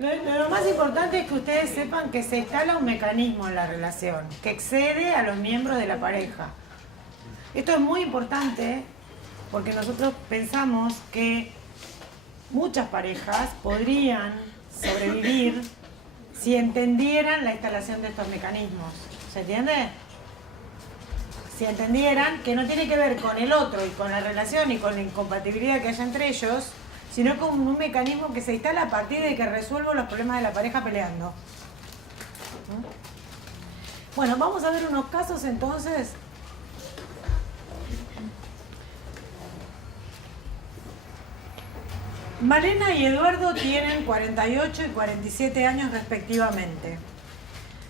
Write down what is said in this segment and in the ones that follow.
Lo más importante es que ustedes sepan que se instala un mecanismo en la relación que excede a los miembros de la pareja. Esto es muy importante porque nosotros pensamos que muchas parejas podrían sobrevivir si entendieran la instalación de estos mecanismos. ¿Se entiende? Si entendieran que no tiene que ver con el otro y con la relación y con la incompatibilidad que haya entre ellos, sino con un mecanismo que se instala a partir de que resuelvo los problemas de la pareja peleando. Bueno, vamos a ver unos casos entonces. Malena y Eduardo tienen 48 y 47 años respectivamente.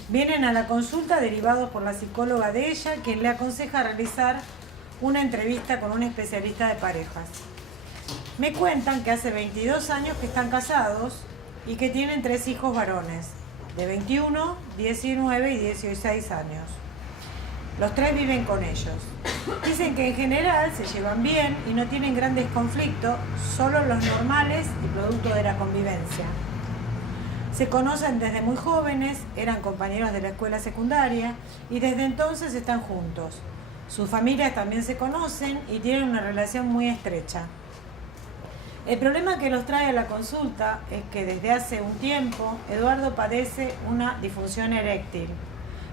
Vienen a la consulta derivados por la psicóloga de ella, quien le aconseja realizar una entrevista con un especialista de parejas. Me cuentan que hace 22 años que están casados y que tienen 3 hijos varones, de 21, 19 y 16 años. Los 3 viven con ellos. Dicen que en general se llevan bien y no tienen grandes conflictos, solo los normales y producto de la convivencia. Se conocen desde muy jóvenes, eran compañeros de la escuela secundaria y desde entonces están juntos. Sus familias también se conocen y tienen una relación muy estrecha. El problema que los trae a la consulta es que desde hace un tiempo Eduardo padece una disfunción eréctil.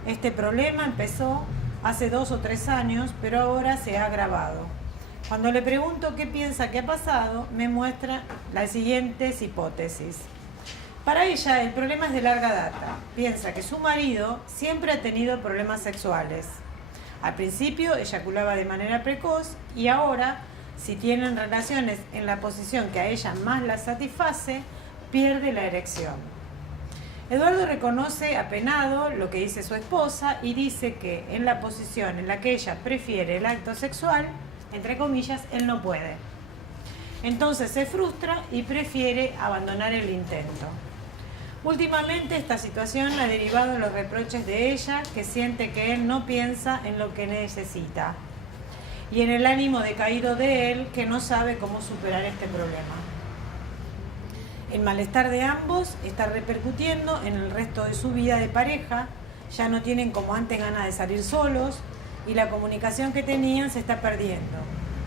Este problema empezó hace 2 o 3 años, pero ahora se ha agravado. Cuando le pregunto qué piensa que ha pasado, me muestra las siguientes hipótesis. Para ella el problema es de larga data. Piensa que su marido siempre ha tenido problemas sexuales. Al principio eyaculaba de manera precoz y ahora, si tienen relaciones en la posición que a ella más la satisface, pierde la erección. Eduardo reconoce apenado lo que dice su esposa y dice que en la posición en la que ella prefiere el acto sexual, entre comillas, él no puede. Entonces se frustra y prefiere abandonar el intento. Últimamente esta situación ha derivado en los reproches de ella, que siente que él no piensa en lo que necesita, y en el ánimo decaído de él, que no sabe cómo superar este problema. El malestar de ambos está repercutiendo en el resto de su vida de pareja, ya no tienen como antes ganas de salir solos y la comunicación que tenían se está perdiendo.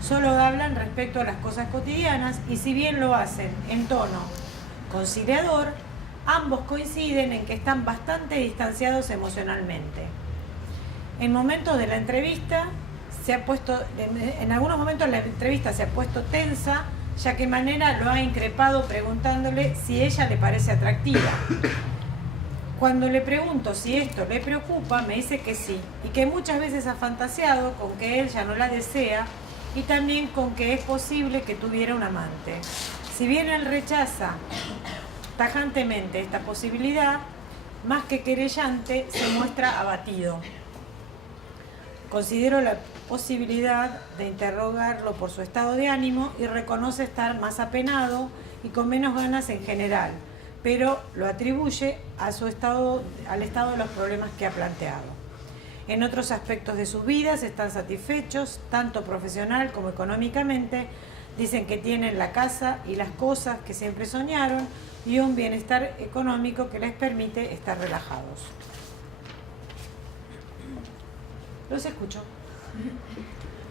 Solo hablan respecto a las cosas cotidianas y si bien lo hacen en tono conciliador, ambos coinciden en que están bastante distanciados emocionalmente. En momentos de la entrevista en algunos momentos la entrevista se ha puesto tensa, ya que Malena lo ha increpado preguntándole si ella le parece atractiva. Cuando le pregunto si esto le preocupa, me dice que sí, y que muchas veces ha fantaseado con que él ya no la desea y también con que es posible que tuviera un amante. Si bien él rechaza tajantemente esta posibilidad, más que querellante, se muestra abatido. Considero la posibilidad de interrogarlo por su estado de ánimo y reconoce estar más apenado y con menos ganas en general, pero lo atribuye al estado de los problemas que ha planteado. En otros aspectos de sus vidas están satisfechos, tanto profesional como económicamente. Dicen que tienen la casa y las cosas que siempre soñaron y un bienestar económico que les permite estar relajados. Los escucho.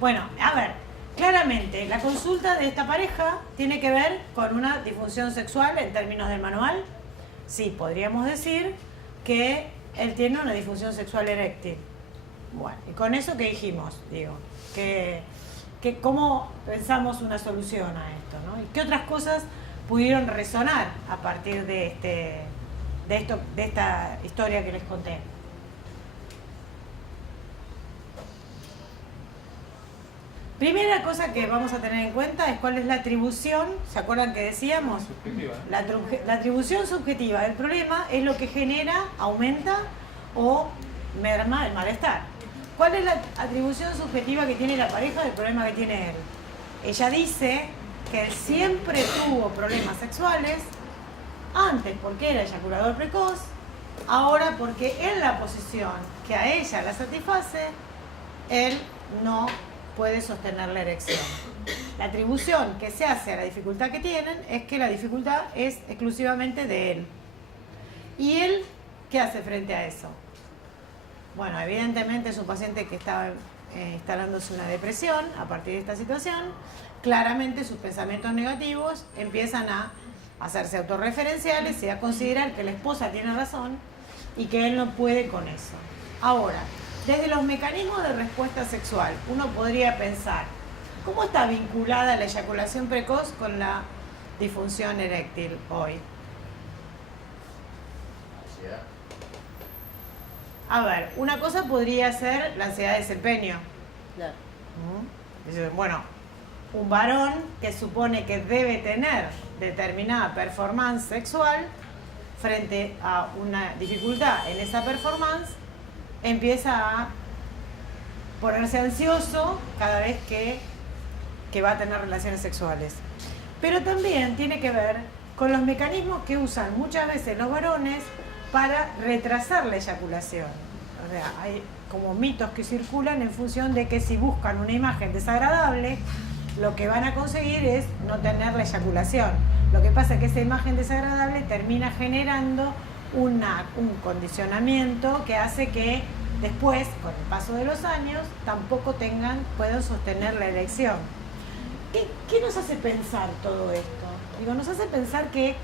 Bueno, a ver, claramente la consulta de esta pareja tiene que ver con una disfunción sexual en términos del manual. Sí, podríamos decir que él tiene una disfunción sexual eréctil. Bueno, y con eso que dijimos, digo, que cómo pensamos una solución a esto, ¿no? Y qué otras cosas pudieron resonar a partir de esta historia que les conté. Primera cosa que vamos a tener en cuenta es cuál es la atribución, ¿se acuerdan que decíamos? Subjetiva. La atribución subjetiva del problema es lo que genera, aumenta o merma el malestar. ¿Cuál es la atribución subjetiva que tiene la pareja del problema que tiene él? Ella dice que él siempre tuvo problemas sexuales, antes porque era eyaculador precoz, ahora porque en la posición que a ella la satisface, él no puede sostener la erección. La atribución que se hace a la dificultad que tienen es que la dificultad es exclusivamente de él. ¿Y él qué hace frente a eso? Bueno, evidentemente es un paciente que está instalándose una depresión a partir de esta situación. Claramente sus pensamientos negativos empiezan a hacerse autorreferenciales y a considerar que la esposa tiene razón y que él no puede con eso. Ahora, desde los mecanismos de respuesta sexual, uno podría pensar, ¿cómo está vinculada la eyaculación precoz con la disfunción eréctil hoy? Ansiedad. A ver, una cosa podría ser la ansiedad de desempeño. Claro. Bueno, un varón que supone que debe tener determinada performance sexual, frente a una dificultad en esa performance, empieza a ponerse ansioso cada vez que va a tener relaciones sexuales. Pero también tiene que ver con los mecanismos que usan muchas veces los varones para retrasar la eyaculación. O sea, hay como mitos que circulan en función de que si buscan una imagen desagradable, lo que van a conseguir es no tener la eyaculación. Lo que pasa es que esa imagen desagradable termina generando un condicionamiento que hace que después, con el paso de los años, tampoco puedan sostener la erección. ¿Qué nos hace pensar todo esto? Digo, nos hace pensar que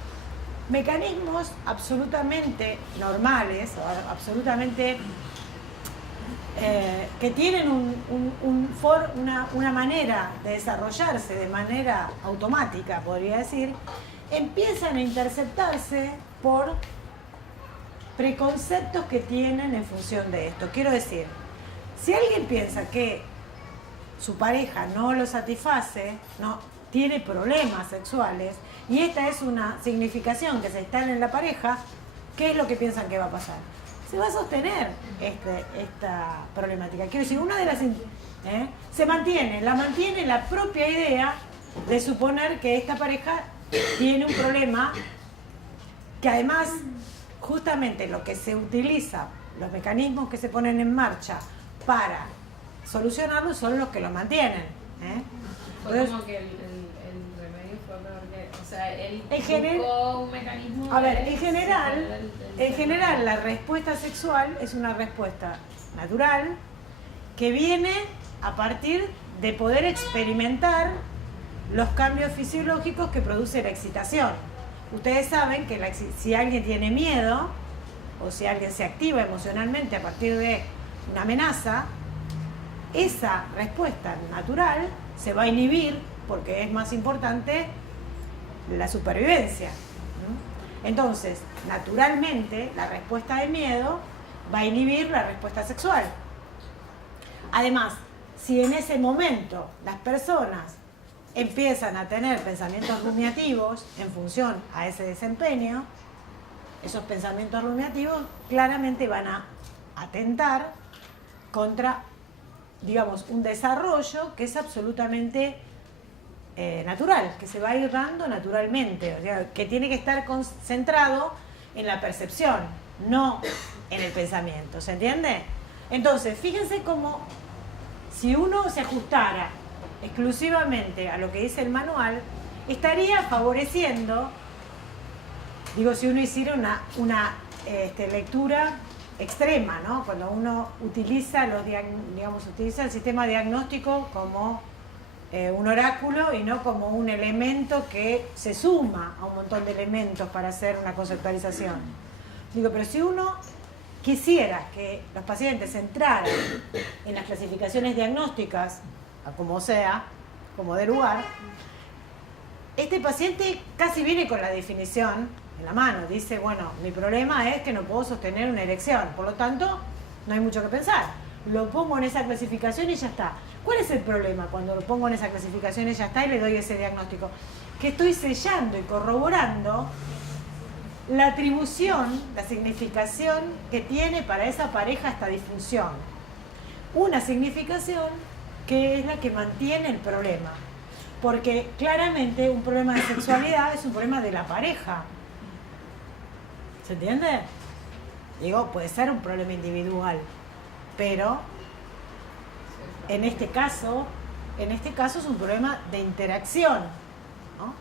mecanismos absolutamente normales, absolutamente que tienen una manera de desarrollarse de manera automática, podría decir, empiezan a interceptarse por preconceptos que tienen en función de esto. Quiero decir, si alguien piensa que su pareja no lo satisface, no tiene problemas sexuales, y esta es una significación que se instala en la pareja, ¿qué es lo que piensan que va a pasar? Se va a sostener esta problemática. Quiero decir, una de las... la mantiene la propia idea de suponer que esta pareja tiene un problema que además, justamente lo que se utiliza, los mecanismos que se ponen en marcha para solucionarlo son los que lo mantienen. Fue Entonces, como que el remedio fue peor que... O sea, él En buscó un mecanismo... A ver, de- en general la respuesta sexual es una respuesta natural que viene a partir de poder experimentar los cambios fisiológicos que produce la excitación. Ustedes saben que si alguien tiene miedo o si alguien se activa emocionalmente a partir de una amenaza, esa respuesta natural se va a inhibir porque es más importante la supervivencia. Entonces, naturalmente, la respuesta de miedo va a inhibir la respuesta sexual. Además, si en ese momento las personas empiezan a tener pensamientos rumiativos en función a ese desempeño, esos pensamientos rumiativos claramente van a atentar contra, digamos, un desarrollo que es absolutamente natural, que se va a ir dando naturalmente, o sea, que tiene que estar concentrado en la percepción, no en el pensamiento, ¿se entiende? Entonces, fíjense cómo si uno se ajustara exclusivamente a lo que dice el manual, estaría favoreciendo, digo, si uno hiciera una lectura extrema, ¿no? Cuando uno utiliza utiliza el sistema diagnóstico como un oráculo y no como un elemento que se suma a un montón de elementos para hacer una conceptualización. Digo, pero si uno quisiera que los pacientes entraran en las clasificaciones diagnósticas, a como sea, como de lugar, este paciente casi viene con la definición en la mano. Dice, bueno, mi problema es que no puedo sostener una erección, por lo tanto, no hay mucho que pensar. Lo pongo en esa clasificación y ya está. ¿Cuál es el problema cuando lo pongo en esa clasificación y ya está y le doy ese diagnóstico? Que estoy sellando y corroborando la atribución, la significación que tiene para esa pareja esta disfunción. Una significación que es la que mantiene el problema. Porque claramente un problema de sexualidad es un problema de la pareja. ¿Se entiende? Digo, puede ser un problema individual, pero en este caso es un problema de interacción, ¿no?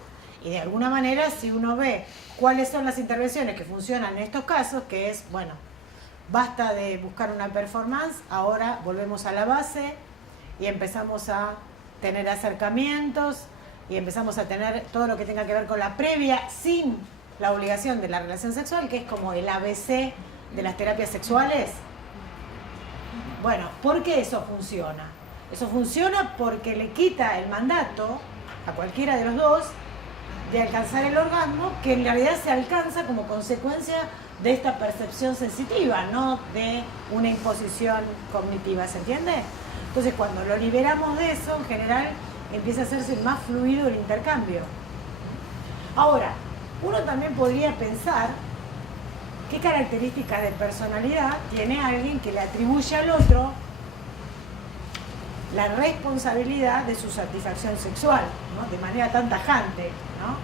Y de alguna manera, si uno ve cuáles son las intervenciones que funcionan en estos casos, que es, bueno, basta de buscar una performance, ahora volvemos a la base y empezamos a tener acercamientos y empezamos a tener todo lo que tenga que ver con la previa, sin la obligación de la relación sexual, que es como el ABC de las terapias sexuales. Bueno, ¿por qué eso funciona? Eso funciona porque le quita el mandato a cualquiera de los dos de alcanzar el orgasmo, que en realidad se alcanza como consecuencia de esta percepción sensitiva, no de una imposición cognitiva, ¿se entiende? Entonces, cuando lo liberamos de eso, en general, empieza a hacerse más fluido el intercambio. Ahora, uno también podría pensar qué características de personalidad tiene alguien que le atribuye al otro la responsabilidad de su satisfacción sexual, ¿no? De manera tan tajante, ¿no?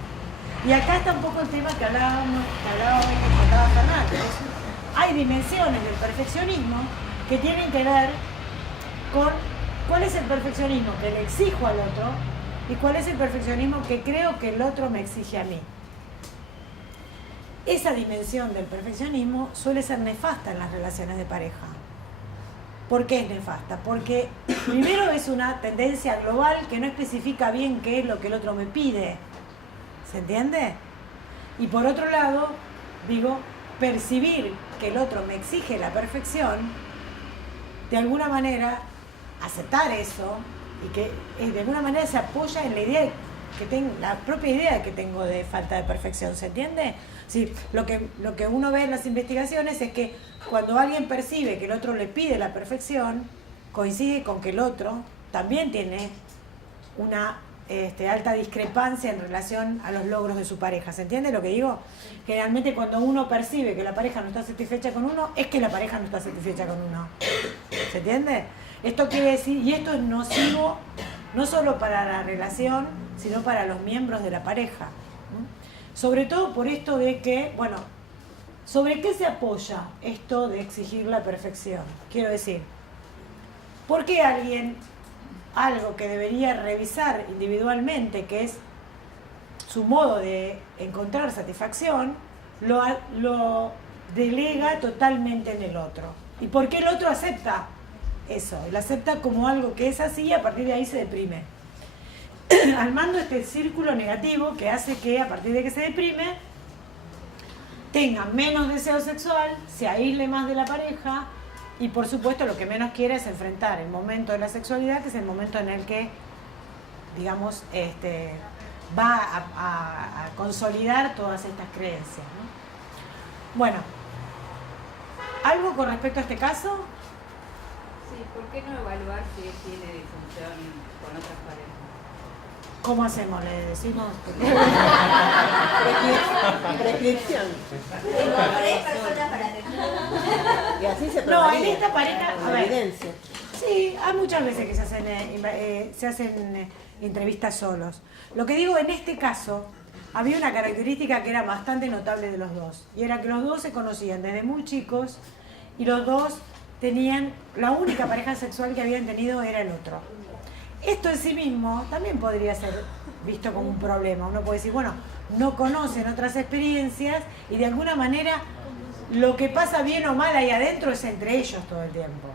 Y acá está un poco el tema que hablábamos que contaba Fernández. Hay dimensiones del perfeccionismo que tienen que ver con cuál es el perfeccionismo que le exijo al otro y cuál es el perfeccionismo que creo que el otro me exige a mí. Esa dimensión del perfeccionismo suele ser nefasta en las relaciones de pareja. ¿Por qué es nefasta? Porque primero es una tendencia global que no especifica bien qué es lo que el otro me pide. ¿Se entiende? Y por otro lado, digo, percibir que el otro me exige la perfección, de alguna manera, aceptar eso, y que de alguna manera se apoya en la idea que tengo, la propia idea que tengo de falta de perfección, ¿se entiende? Sí, lo que uno ve en las investigaciones es que cuando alguien percibe que el otro le pide la perfección, coincide con que el otro también tiene una alta discrepancia en relación a los logros de su pareja. ¿Se entiende lo que digo? Generalmente cuando uno percibe que la pareja no está satisfecha con uno, es que la pareja no está satisfecha con uno. ¿Se entiende? Esto quiere decir, y esto es nocivo no solo para la relación, sino para los miembros de la pareja. Sobre todo por esto de que, bueno, ¿sobre qué se apoya esto de exigir la perfección? Quiero decir, ¿por qué alguien, algo que debería revisar individualmente, que es su modo de encontrar satisfacción, lo delega totalmente en el otro? ¿Y por qué el otro acepta eso? Lo acepta como algo que es así y a partir de ahí se deprime. Armando este círculo negativo que hace que a partir de que se deprime tenga menos deseo sexual, se aísle más de la pareja y por supuesto lo que menos quiere es enfrentar el momento de la sexualidad, que es el momento en el que, digamos, va a consolidar todas estas creencias, ¿no? Bueno, ¿algo con respecto a este caso? Sí, ¿por qué no evaluar si tiene disfunción con otras parejas? ¿Cómo hacemos? ¿Le decimos? Prescripción. Y así se probaría. No, en esta pareja, a ver, evidencia. Sí, hay muchas veces que se hacen entrevistas solos. Lo que digo, en este caso, había una característica que era bastante notable de los dos. Y era que los dos se conocían desde muy chicos y los dos tenían, la única pareja sexual que habían tenido era el otro. Esto en sí mismo también podría ser visto como un problema. Uno puede decir, bueno, no conocen otras experiencias y de alguna manera lo que pasa bien o mal ahí adentro es entre ellos todo el tiempo.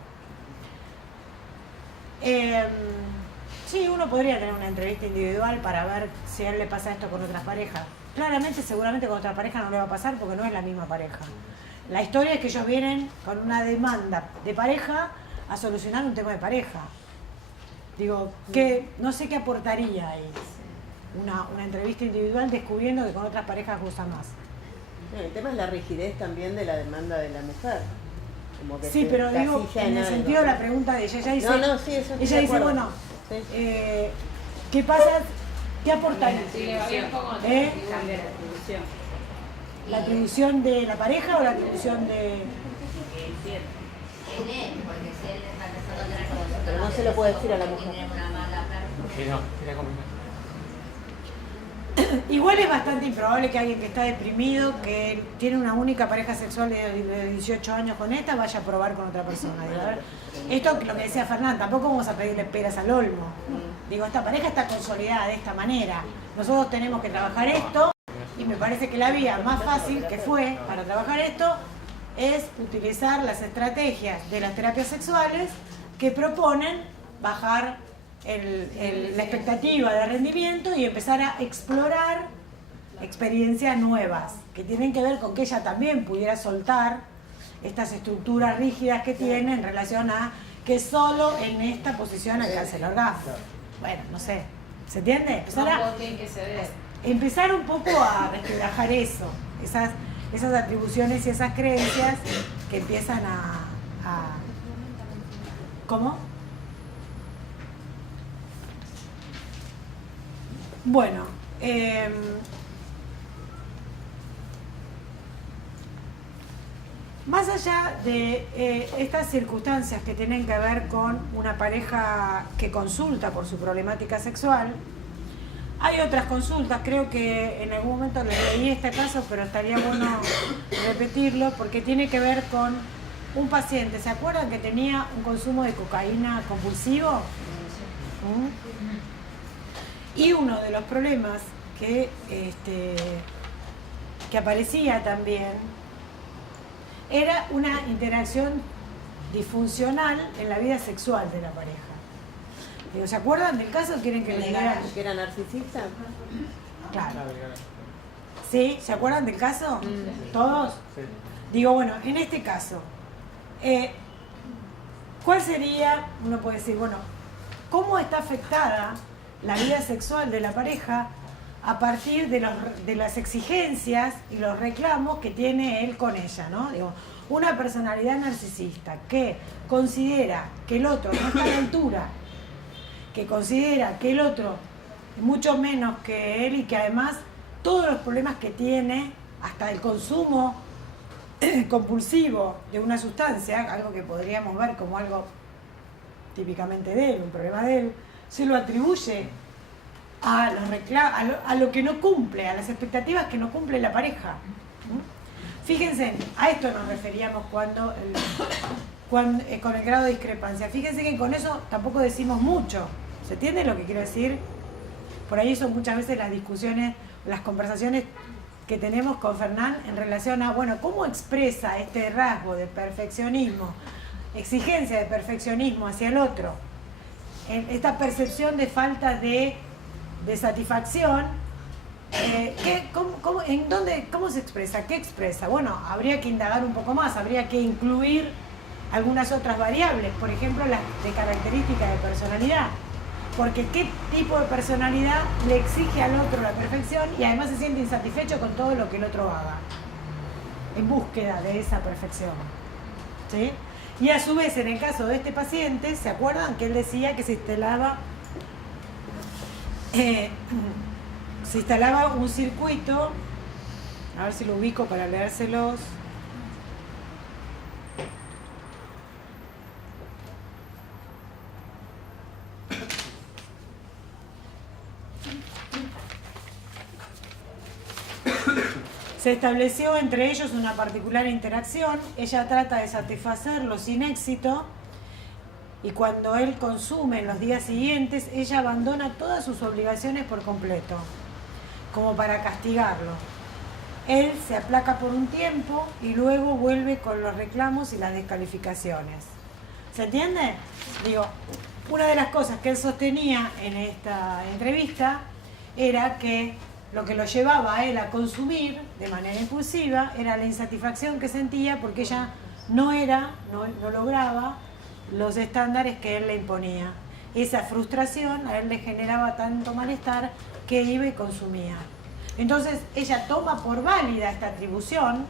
Sí, uno podría tener una entrevista individual para ver si a él le pasa esto con otras parejas. Claramente, seguramente con otra pareja no le va a pasar porque no es la misma pareja. La historia es que ellos vienen con una demanda de pareja a solucionar un tema de pareja. Digo, que no sé qué aportaría ahí una entrevista individual descubriendo que con otras parejas gusta más. El tema es la rigidez también de la demanda de la mujer. Como que sí, pero digo, en el sentido de la pregunta de ella dice, ella dice, bueno, sí. ¿Qué pasa? ¿Qué aportaría? Sí, le va bien poco la atribución. ¿La atribución de la pareja o la atribución de...? Pero no se lo puede decir a la mujer. Igual es bastante improbable que alguien que está deprimido, que tiene una única pareja sexual de 18 años con esta, vaya a probar con otra persona. Digo, a ver, esto es lo que decía Fernán, tampoco vamos a pedirle peras al olmo. Digo, esta pareja está consolidada de esta manera. Nosotros tenemos que trabajar esto y me parece que la vía más fácil que fue para trabajar esto es utilizar las estrategias de las terapias sexuales que proponen bajar la expectativa de rendimiento y empezar a explorar experiencias nuevas que tienen que ver con que ella también pudiera soltar estas estructuras rígidas que tiene en relación a que solo en esta posición alcanza el orgasmo. Bueno, no sé, ¿se entiende? Empezar un poco a resquebrajar eso, esas atribuciones y esas creencias que empiezan a ¿cómo? Bueno, más allá de estas circunstancias que tienen que ver con una pareja que consulta por su problemática sexual, hay otras consultas, creo que en algún momento les leí este caso, pero estaría bueno repetirlo porque tiene que ver con un paciente. ¿Se acuerdan que tenía un consumo de cocaína compulsivo? Y uno de los problemas que aparecía también era una interacción disfuncional en la vida sexual de la pareja. Digo, ¿se acuerdan del caso? ¿Quieren que les diga? ¿Que era narcisista? Claro. ¿Sí? ¿Se acuerdan del caso? ¿Todos? Sí. Digo, bueno, en este caso, ¿cuál sería, uno puede decir, bueno, cómo está afectada la vida sexual de la pareja a partir de las exigencias y los reclamos que tiene él con ella, ¿no? Digo, una personalidad narcisista que considera que el otro no está a la altura, que considera que el otro es mucho menos que él y que además todos los problemas que tiene, hasta el consumo compulsivo de una sustancia, algo que podríamos ver como algo típicamente de él, un problema de él, se lo atribuye a a lo que no cumple, a las expectativas que no cumple la pareja. Fíjense, a esto nos referíamos con el grado de discrepancia. Fíjense que con eso tampoco decimos mucho. ¿Se entiende lo que quiero decir? Por ahí son muchas veces las discusiones, las conversaciones que tenemos con Fernán en relación a, bueno, ¿cómo expresa este rasgo de perfeccionismo, exigencia de perfeccionismo hacia el otro? Esta percepción de falta de satisfacción, ¿cómo se expresa? ¿Qué expresa? Bueno, habría que indagar un poco más, habría que incluir algunas otras variables, por ejemplo, las de características de personalidad. Porque qué tipo de personalidad le exige al otro la perfección y además se siente insatisfecho con todo lo que el otro haga, en búsqueda de esa perfección. ¿Sí? Y a su vez, en el caso de este paciente, ¿se acuerdan que él decía que se instalaba un circuito? A ver si lo ubico para leérselos. Se estableció entre ellos una particular interacción, ella trata de satisfacerlo sin éxito y cuando él consume en los días siguientes, ella abandona todas sus obligaciones por completo, como para castigarlo. Él se aplaca por un tiempo y luego vuelve con los reclamos y las descalificaciones. ¿Se entiende? Digo, una de las cosas que él sostenía en esta entrevista era que lo que lo llevaba a él a consumir de manera impulsiva era la insatisfacción que sentía porque ella no lograba los estándares que él le imponía. Esa frustración a él le generaba tanto malestar que iba y consumía. Entonces ella toma por válida esta atribución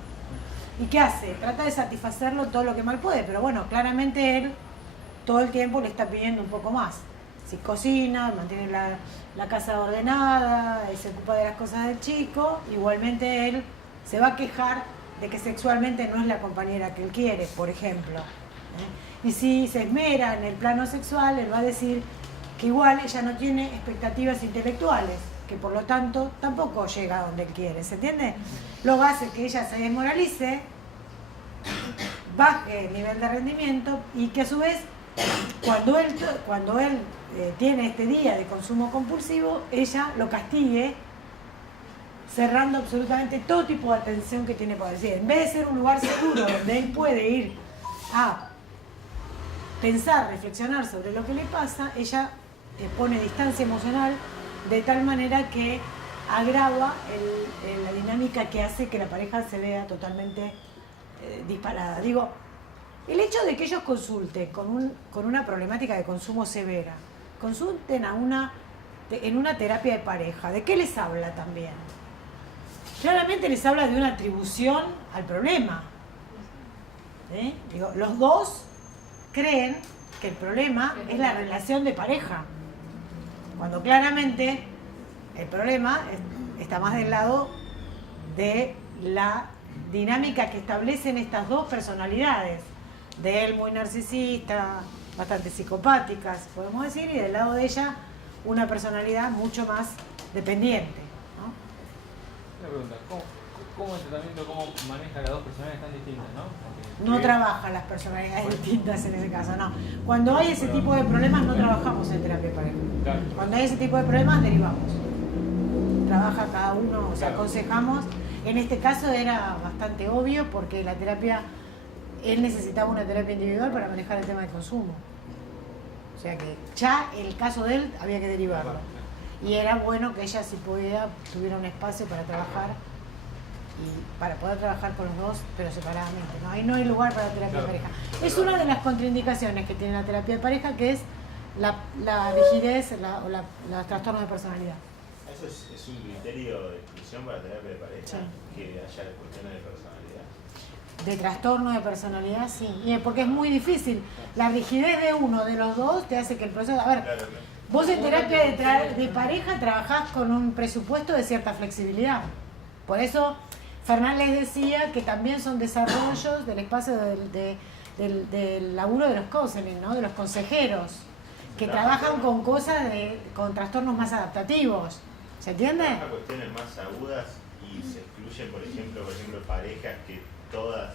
y ¿qué hace? Trata de satisfacerlo todo lo que mal puede, pero bueno, claramente él todo el tiempo le está pidiendo un poco más. Si cocina, mantiene la casa ordenada y se ocupa de las cosas del chico, igualmente él se va a quejar de que sexualmente no es la compañera que él quiere, por ejemplo. Y si se esmera en el plano sexual, él va a decir que igual ella no tiene expectativas intelectuales, que por lo tanto tampoco llega a donde él quiere, ¿se entiende? Luego hace que ella se desmoralice, baje el nivel de rendimiento y que a su vez, cuando él tiene este día de consumo compulsivo, ella lo castigue cerrando absolutamente todo tipo de atención que tiene para decir. En vez de ser un lugar seguro donde él puede ir a pensar, reflexionar sobre lo que le pasa, ella pone distancia emocional de tal manera que agrava la dinámica que hace que la pareja se vea totalmente disparada. Digo, el hecho de que ellos consulten con una problemática de consumo severa, consulten en una terapia de pareja, ¿de qué les habla también? Claramente les habla de una atribución al problema. Digo, los dos creen que el problema es la relación de pareja, cuando claramente el problema está más del lado de la dinámica que establecen estas dos personalidades, de él muy narcisista, bastante psicopáticas, podemos decir, y del lado de ella una personalidad mucho más dependiente. Una pregunta, ¿cómo el tratamiento, cómo maneja las dos personalidades tan distintas, no? Porque, No trabaja las personalidades distintas en ese caso, no. Cuando hay ese tipo de problemas no trabajamos en terapia de pareja. Claro. Cuando hay ese tipo de problemas derivamos. Trabaja cada uno, o sea, Claro. aconsejamos. En este caso era bastante obvio porque la terapia, él necesitaba una terapia individual para manejar el tema del consumo. O sea que ya el caso de él había que derivarlo. Y era bueno que ella, si podía, tuviera un espacio para trabajar y para poder trabajar con los dos, pero separadamente. ¿No? Ahí no hay lugar para terapia de pareja. Es una de las contraindicaciones que tiene la terapia de pareja, que es la rigidez o los trastornos de personalidad. ¿Eso es un criterio de exclusión para terapia de pareja? Sí. Que haya cuestiones de personalidad. De trastorno de personalidad, sí. Y porque es muy difícil. La rigidez de uno de los dos te hace que el proceso... A ver, Claro, claro. vos en terapia de pareja trabajás con un presupuesto de cierta flexibilidad. Por eso Fernán les decía que también son desarrollos del espacio del laburo de los counseling, ¿no? De los consejeros, que trabajan con cosas con trastornos más adaptativos. ¿Se entiende? Trabaja cuestiones más agudas y se excluyen, por ejemplo, parejas que en toda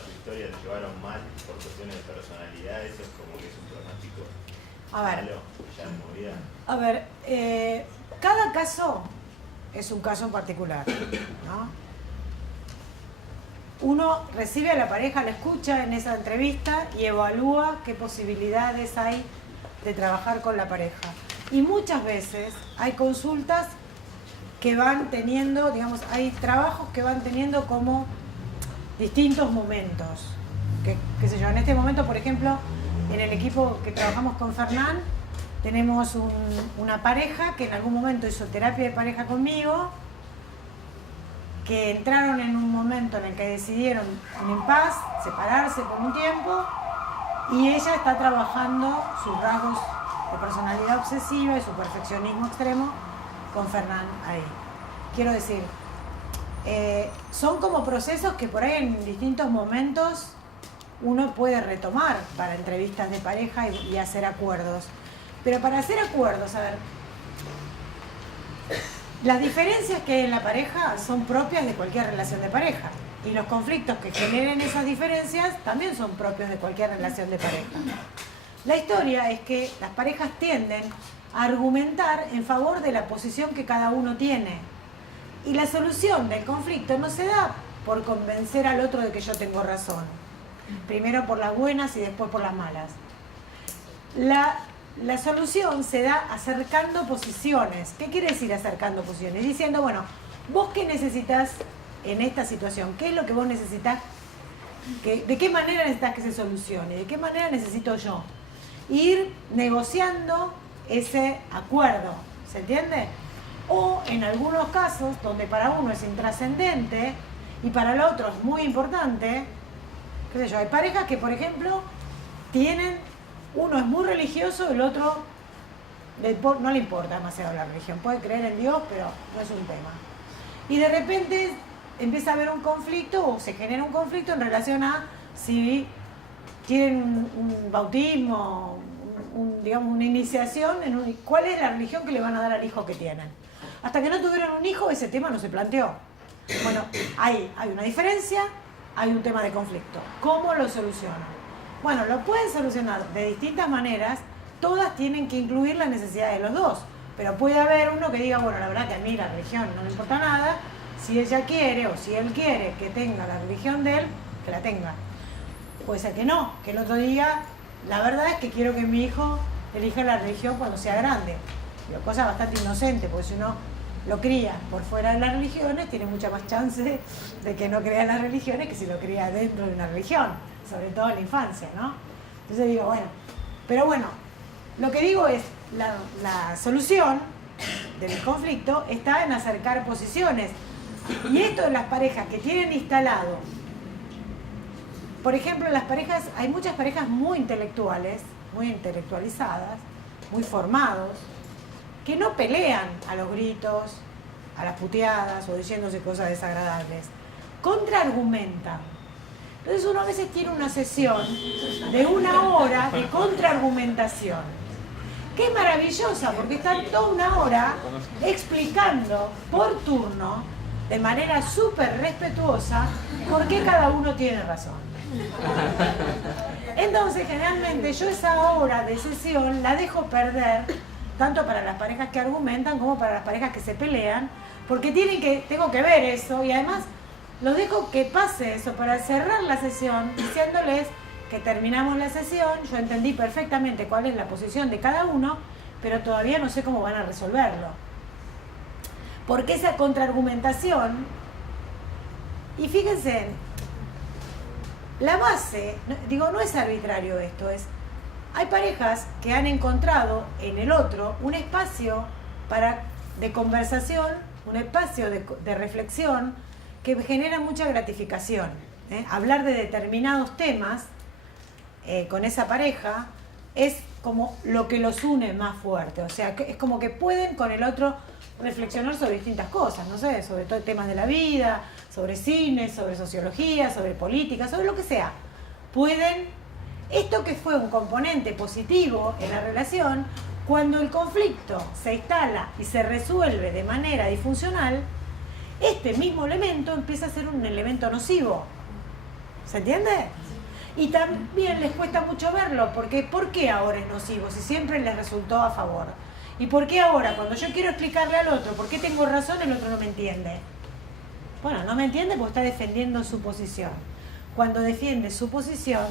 su historia lo llevaron mal por cuestiones de personalidad. Eso es como que es un pronóstico A ver. malo ya en movida. A ver, cada caso es un caso en particular, ¿no? Uno recibe a la pareja, la escucha en esa entrevista y evalúa qué posibilidades hay de trabajar con la pareja. Y muchas veces hay consultas que van teniendo, digamos, hay trabajos que van teniendo como distintos momentos. Qué sé yo, en este momento, por ejemplo, en el equipo que trabajamos con Fernán, tenemos una pareja que en algún momento hizo terapia de pareja conmigo, que entraron en un momento en el que decidieron un impas, separarse por un tiempo, y ella está trabajando sus rasgos de personalidad obsesiva y su perfeccionismo extremo con Fernán ahí. Quiero decir, son como procesos que por ahí en distintos momentos uno puede retomar para entrevistas de pareja y hacer acuerdos. Pero para hacer acuerdos, a ver, las diferencias que hay en la pareja son propias de cualquier relación de pareja. Y los conflictos que generen esas diferencias también son propios de cualquier relación de pareja. La historia es que las parejas tienden a argumentar en favor de la posición que cada uno tiene. Y la solución del conflicto no se da por convencer al otro de que yo tengo razón. Primero por las buenas y después por las malas. La solución se da acercando posiciones. ¿Qué quiere decir acercando posiciones? Diciendo, bueno, ¿vos qué necesitas en esta situación? ¿Qué es lo que vos necesitas? ¿De qué manera necesitas que se solucione? ¿De qué manera necesito yo? Ir negociando ese acuerdo. ¿Se entiende? O en algunos casos, donde para uno es intrascendente y para el otro es muy importante, qué sé yo, hay parejas que, por ejemplo, uno es muy religioso, el otro no le importa demasiado la religión, puede creer en Dios, pero no es un tema. Y de repente empieza a haber un conflicto o se genera un conflicto en relación a si quieren un bautismo, digamos, una iniciación, ¿cuál es la religión que le van a dar al hijo que tienen? hasta que no tuvieron un hijo ese tema no se planteó. Bueno, hay una diferencia, hay un tema de conflicto. ¿Cómo lo solucionan? Bueno, lo pueden solucionar de distintas maneras, todas tienen que incluir las necesidades de los dos, pero puede haber uno que diga, bueno, la verdad que a mí la religión no me importa nada, si ella quiere o si él quiere que tenga la religión de él, que la tenga. Puede ser que no, que el otro diga, la verdad es que quiero que mi hijo elija la religión cuando sea grande. Pero cosa bastante inocente, porque si uno lo cría por fuera de las religiones, tiene mucha más chance de que no crea en las religiones que si lo cría dentro de una religión, sobre todo en la infancia, ¿no? Entonces digo, bueno, pero bueno, lo que digo es, la solución del conflicto está en acercar posiciones. Y esto de las parejas que tienen instalado, por ejemplo, hay muchas parejas muy intelectuales, muy intelectualizadas, muy formados, que no pelean a los gritos, a las puteadas o diciéndose cosas desagradables, contraargumentan. Entonces uno a veces tiene una sesión de 1 hora de contraargumentación, que es maravillosa porque están toda 1 hora explicando por turno, de manera súper respetuosa, por qué cada uno tiene razón. Entonces generalmente yo esa hora de sesión la dejo perder, tanto para las parejas que argumentan como para las parejas que se pelean, porque tengo que ver eso y además los dejo que pase eso para cerrar la sesión diciéndoles que terminamos la sesión, yo entendí perfectamente cuál es la posición de cada uno, pero todavía no sé cómo van a resolverlo. Porque esa contraargumentación, y fíjense, la base, no es arbitrario esto, hay parejas que han encontrado en el otro un espacio de conversación, un espacio de reflexión que genera mucha gratificación. Hablar de determinados temas con esa pareja es como lo que los une más fuerte, o sea, es como que pueden con el otro reflexionar sobre distintas cosas, no sé, sobre todo temas de la vida, sobre cine, sobre sociología, sobre política, sobre lo que sea. Esto que fue un componente positivo en la relación, cuando el conflicto se instala y se resuelve de manera disfuncional, este mismo elemento empieza a ser un elemento nocivo. ¿Se entiende? Y también les cuesta mucho verlo, porque ¿por qué ahora es nocivo si siempre les resultó a favor? ¿Y por qué ahora, cuando yo quiero explicarle al otro por qué tengo razón, el otro no me entiende? Bueno, no me entiende porque está defendiendo su posición. Cuando defiende su posición,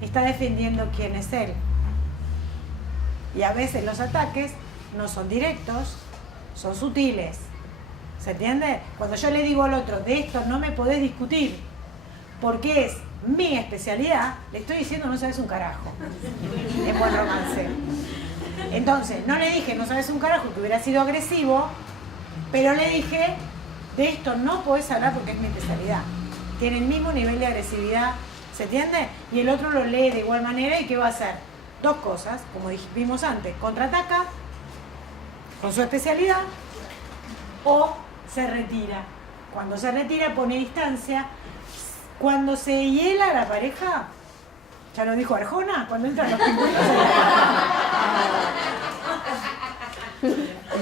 está defendiendo quién es él. Y a veces los ataques no son directos, son sutiles. ¿Se entiende? Cuando yo le digo al otro, de esto no me podés discutir, porque es mi especialidad, le estoy diciendo no sabes un carajo. En buen romance. Entonces, no le dije no sabes un carajo, que hubiera sido agresivo, pero le dije, de esto no podés hablar porque es mi especialidad. Tiene el mismo nivel de agresividad, ¿se entiende? Y el otro lo lee de igual manera, ¿y qué va a hacer? 2 cosas, como vimos antes, contraataca con su especialidad o se retira. Cuando se retira pone distancia. Cuando se hiela la pareja, ya lo dijo Arjona, cuando entran los pingüinos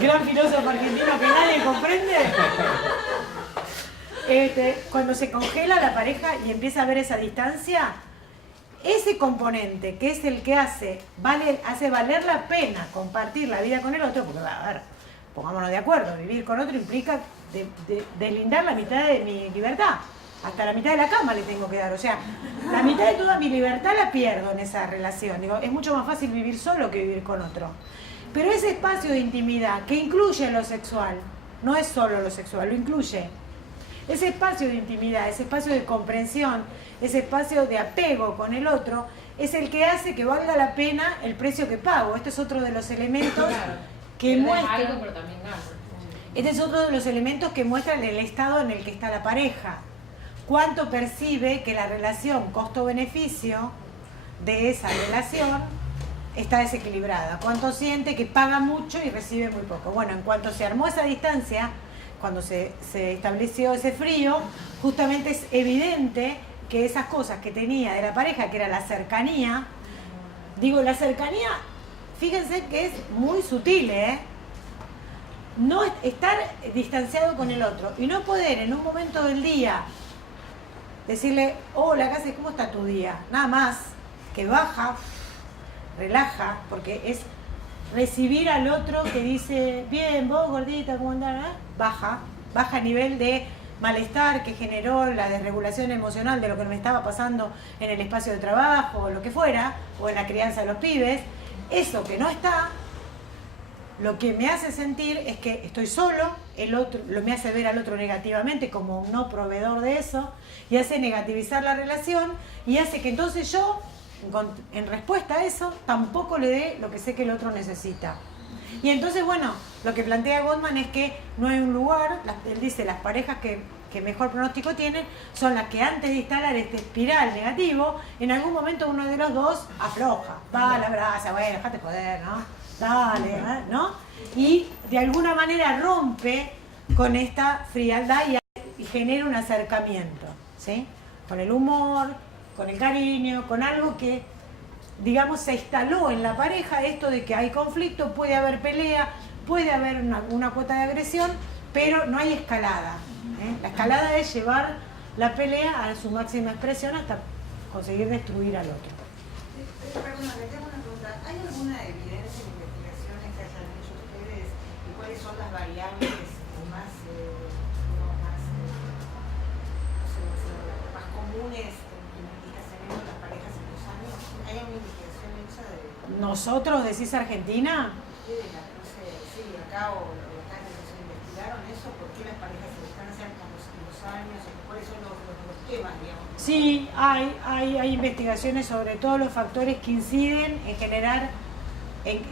gran filósofo argentino que nadie comprende. Cuando se congela la pareja y empieza a ver esa distancia, ese componente que es el que hace valer la pena compartir la vida con el otro, porque a ver, pongámonos de acuerdo, vivir con otro implica deslindar la mitad de mi libertad. Hasta la mitad de la cama le tengo que dar, o sea, la mitad de toda mi libertad la pierdo en esa relación. Digo, es mucho más fácil vivir solo que vivir con otro. Pero ese espacio de intimidad que incluye lo sexual, no es solo lo sexual, lo incluye. Ese espacio de intimidad, ese espacio de comprensión, ese espacio de apego con el otro, es el que hace que valga la pena el precio que pago. Este es otro de los elementos que muestran. algo, pero también gano. Este es otro de los elementos que muestran el estado en el que está la pareja. Cuánto percibe que la relación costo-beneficio de esa relación está desequilibrada. Cuánto siente que paga mucho y recibe muy poco. Bueno, en cuanto se armó esa distancia, cuando se estableció ese frío, justamente es evidente que esas cosas que tenía de la pareja, que era la cercanía, la cercanía, fíjense que es muy sutil, no estar distanciado con el otro y no poder en un momento del día decirle, hola, ¿qué haces? ¿Cómo está tu día? Nada más que baja, relaja, porque es recibir al otro que dice, bien, vos gordita, ¿cómo andás? Baja a nivel de malestar que generó la desregulación emocional de lo que me estaba pasando en el espacio de trabajo, o lo que fuera, o en la crianza de los pibes. Eso que no está, lo que me hace sentir es que estoy solo, el otro me hace ver al otro negativamente como un no proveedor de eso, y hace negativizar la relación, y hace que entonces yo, en respuesta a eso, tampoco le dé lo que sé que el otro necesita. Y entonces, bueno, lo que plantea Gottman es que no hay un lugar, él dice, las parejas que mejor pronóstico tienen son las que antes de instalar este espiral negativo, en algún momento uno de los dos afloja, va, la abraza, bueno, déjate joder, ¿no? Dale, ¿no? Y de alguna manera rompe con esta frialdad y genera un acercamiento, ¿sí? Con el humor, con el cariño, con algo que, digamos, se instaló en la pareja, esto de que hay conflicto, puede haber pelea, puede haber una cuota de agresión, pero no hay escalada. La escalada es llevar la pelea a su máxima expresión hasta conseguir destruir al otro. Perdón, le tengo una pregunta. ¿Hay alguna evidencia en investigaciones que hayan hecho ustedes de cuáles son las variables más comunes que tenemos las parejas en los años? ¿Hay alguna investigación hecha de...? ¿Nosotros, decís Argentina? No sé, sí, acá o acá se investigaron eso, ¿por qué las parejas se distancian con los años? ¿Cuáles son los temas, digamos? Sí, hay investigaciones sobre todos los factores que inciden en generar,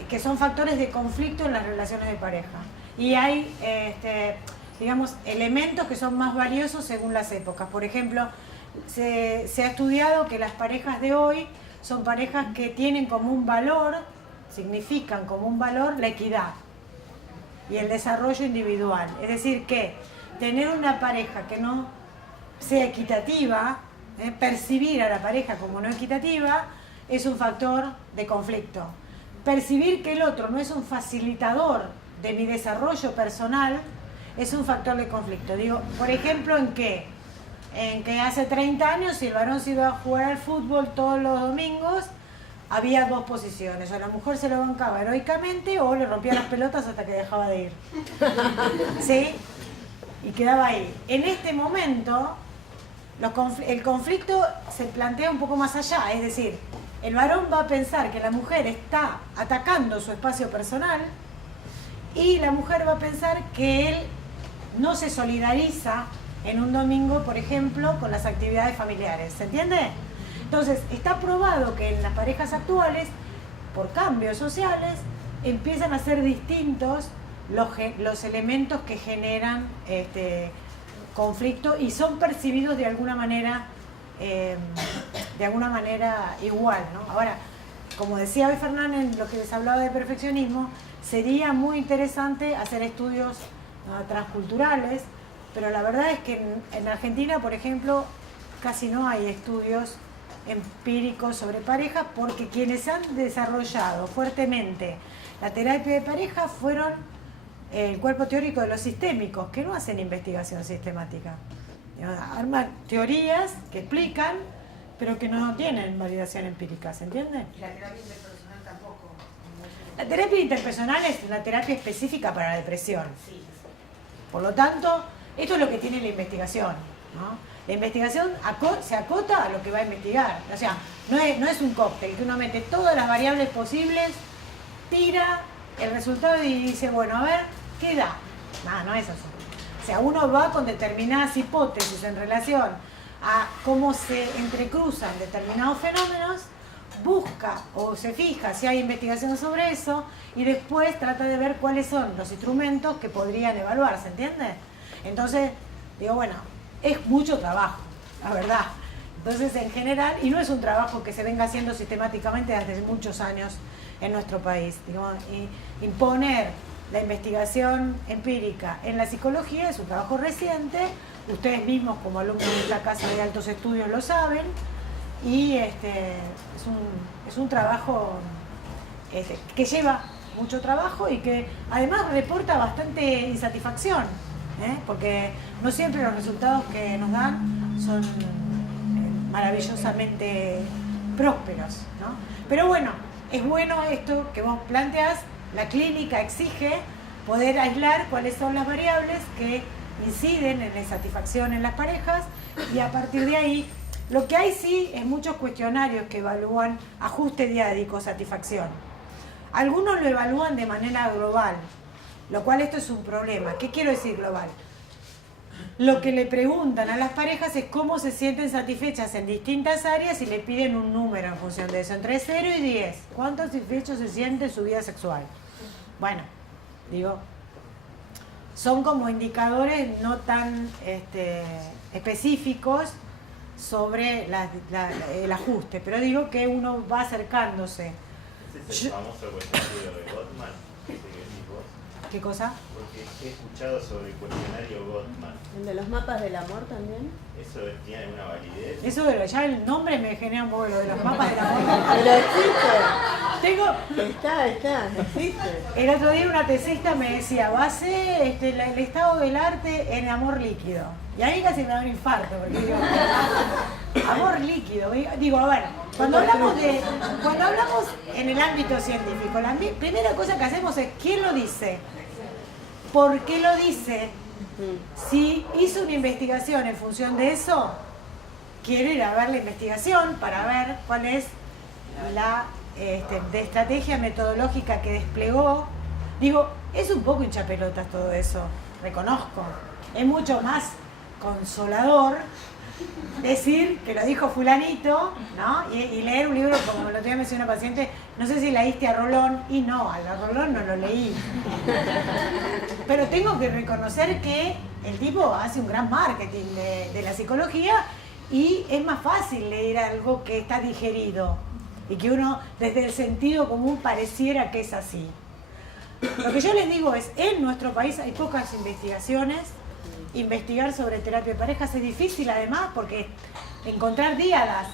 que son factores de conflicto en las relaciones de pareja. Y hay, digamos, elementos que son más valiosos según las épocas. Por ejemplo, se ha estudiado que las parejas de hoy son parejas que tienen como un valor, significan como un valor la equidad y el desarrollo individual. Es decir, que tener una pareja que no sea equitativa, percibir a la pareja como no equitativa, es un factor de conflicto. Percibir que el otro no es un facilitador de mi desarrollo personal es un factor de conflicto. Digo, por ejemplo, ¿en qué? En que hace 30 años, si el varón se iba a jugar al fútbol todos los domingos, había dos posiciones, o la mujer se lo bancaba heroicamente o le rompía las pelotas hasta que dejaba de ir. ¿Sí? Y quedaba ahí. En este momento, el conflicto se plantea un poco más allá, es decir, el varón va a pensar que la mujer está atacando su espacio personal y la mujer va a pensar que él no se solidariza en un domingo, por ejemplo, con las actividades familiares. ¿Se entiende? Entonces, está probado que en las parejas actuales, por cambios sociales, empiezan a ser distintos los elementos que generan conflicto y son percibidos de alguna manera igual, ¿no? Ahora, como decía hoy Fernández en lo que les hablaba de perfeccionismo, sería muy interesante hacer estudios transculturales, pero la verdad es que en Argentina, por ejemplo, casi no hay estudios empíricos sobre parejas, porque quienes han desarrollado fuertemente la terapia de pareja fueron el cuerpo teórico de los sistémicos, que no hacen investigación sistemática. Arman teorías que explican, pero que no tienen validación empírica, ¿se entiende? Y la terapia interpersonal tampoco. La terapia interpersonal es una terapia específica para la depresión. Sí. Por lo tanto, esto es lo que tiene la investigación, ¿no? La investigación se acota a lo que va a investigar. O sea, no es un cóctel que uno mete todas las variables posibles, tira el resultado y dice, bueno, a ver, ¿qué da? No es así. O sea, uno va con determinadas hipótesis en relación a cómo se entrecruzan determinados fenómenos, busca o se fija si hay investigación sobre eso y después trata de ver cuáles son los instrumentos que podrían evaluar, ¿se entiende? Entonces, digo, bueno, es mucho trabajo, la verdad. Entonces, en general, y no es un trabajo que se venga haciendo sistemáticamente desde muchos años en nuestro país. Digamos, imponer la investigación empírica en la psicología es un trabajo reciente, ustedes mismos como alumnos de esta casa de altos estudios lo saben, y es un trabajo que lleva mucho trabajo y que además reporta bastante insatisfacción, porque no siempre los resultados que nos dan son maravillosamente prósperos, ¿no? Pero bueno, es bueno esto que vos planteás, la clínica exige poder aislar cuáles son las variables que inciden en la insatisfacción en las parejas y a partir de ahí, lo que hay sí es muchos cuestionarios que evalúan ajuste diádico, satisfacción. Algunos lo evalúan de manera global, lo cual esto es un problema. ¿Qué quiero decir global? Lo que le preguntan a las parejas es cómo se sienten satisfechas en distintas áreas y le piden un número en función de eso, entre 0 y 10. ¿Cuánto satisfecho se siente en su vida sexual? Bueno, digo, son como indicadores no tan específicos sobre el ajuste, pero digo que uno va acercándose. ¿Ese es el famoso cuestionario de Gottman? ¿Ese que decís vos? ¿Qué cosa? Porque he escuchado sobre el cuestionario Gottman. ¿El de los mapas del amor también? ¿Eso tiene alguna validez? Eso ya el nombre me genera un poco lo de los mapas del amor. Pero existe. Tengo, Existe. el otro día una tesista me decía, base el estado del arte en amor líquido. Y ahí casi me da un infarto, porque digo, amor líquido. Digo, a ver, cuando hablamos en el ámbito científico, la primera cosa que hacemos es ¿quién lo dice? ¿Por qué lo dice? Si hizo una investigación en función de eso, quiero ir a ver la investigación para ver cuál es la de estrategia metodológica que desplegó. Digo, es un poco hinchapelotas todo eso, reconozco. Es mucho más consolador decir que lo dijo fulanito, ¿no? Y leer un libro, como el otro día me decía una paciente, no sé si leíste a Rolón, y no, a Rolón no lo leí. Pero tengo que reconocer que el tipo hace un gran marketing de la psicología y es más fácil leer algo que está digerido y que uno desde el sentido común pareciera que es así. Lo que yo les digo es, en nuestro país hay pocas investigaciones. Investigar sobre terapia de parejas es difícil además porque encontrar díadas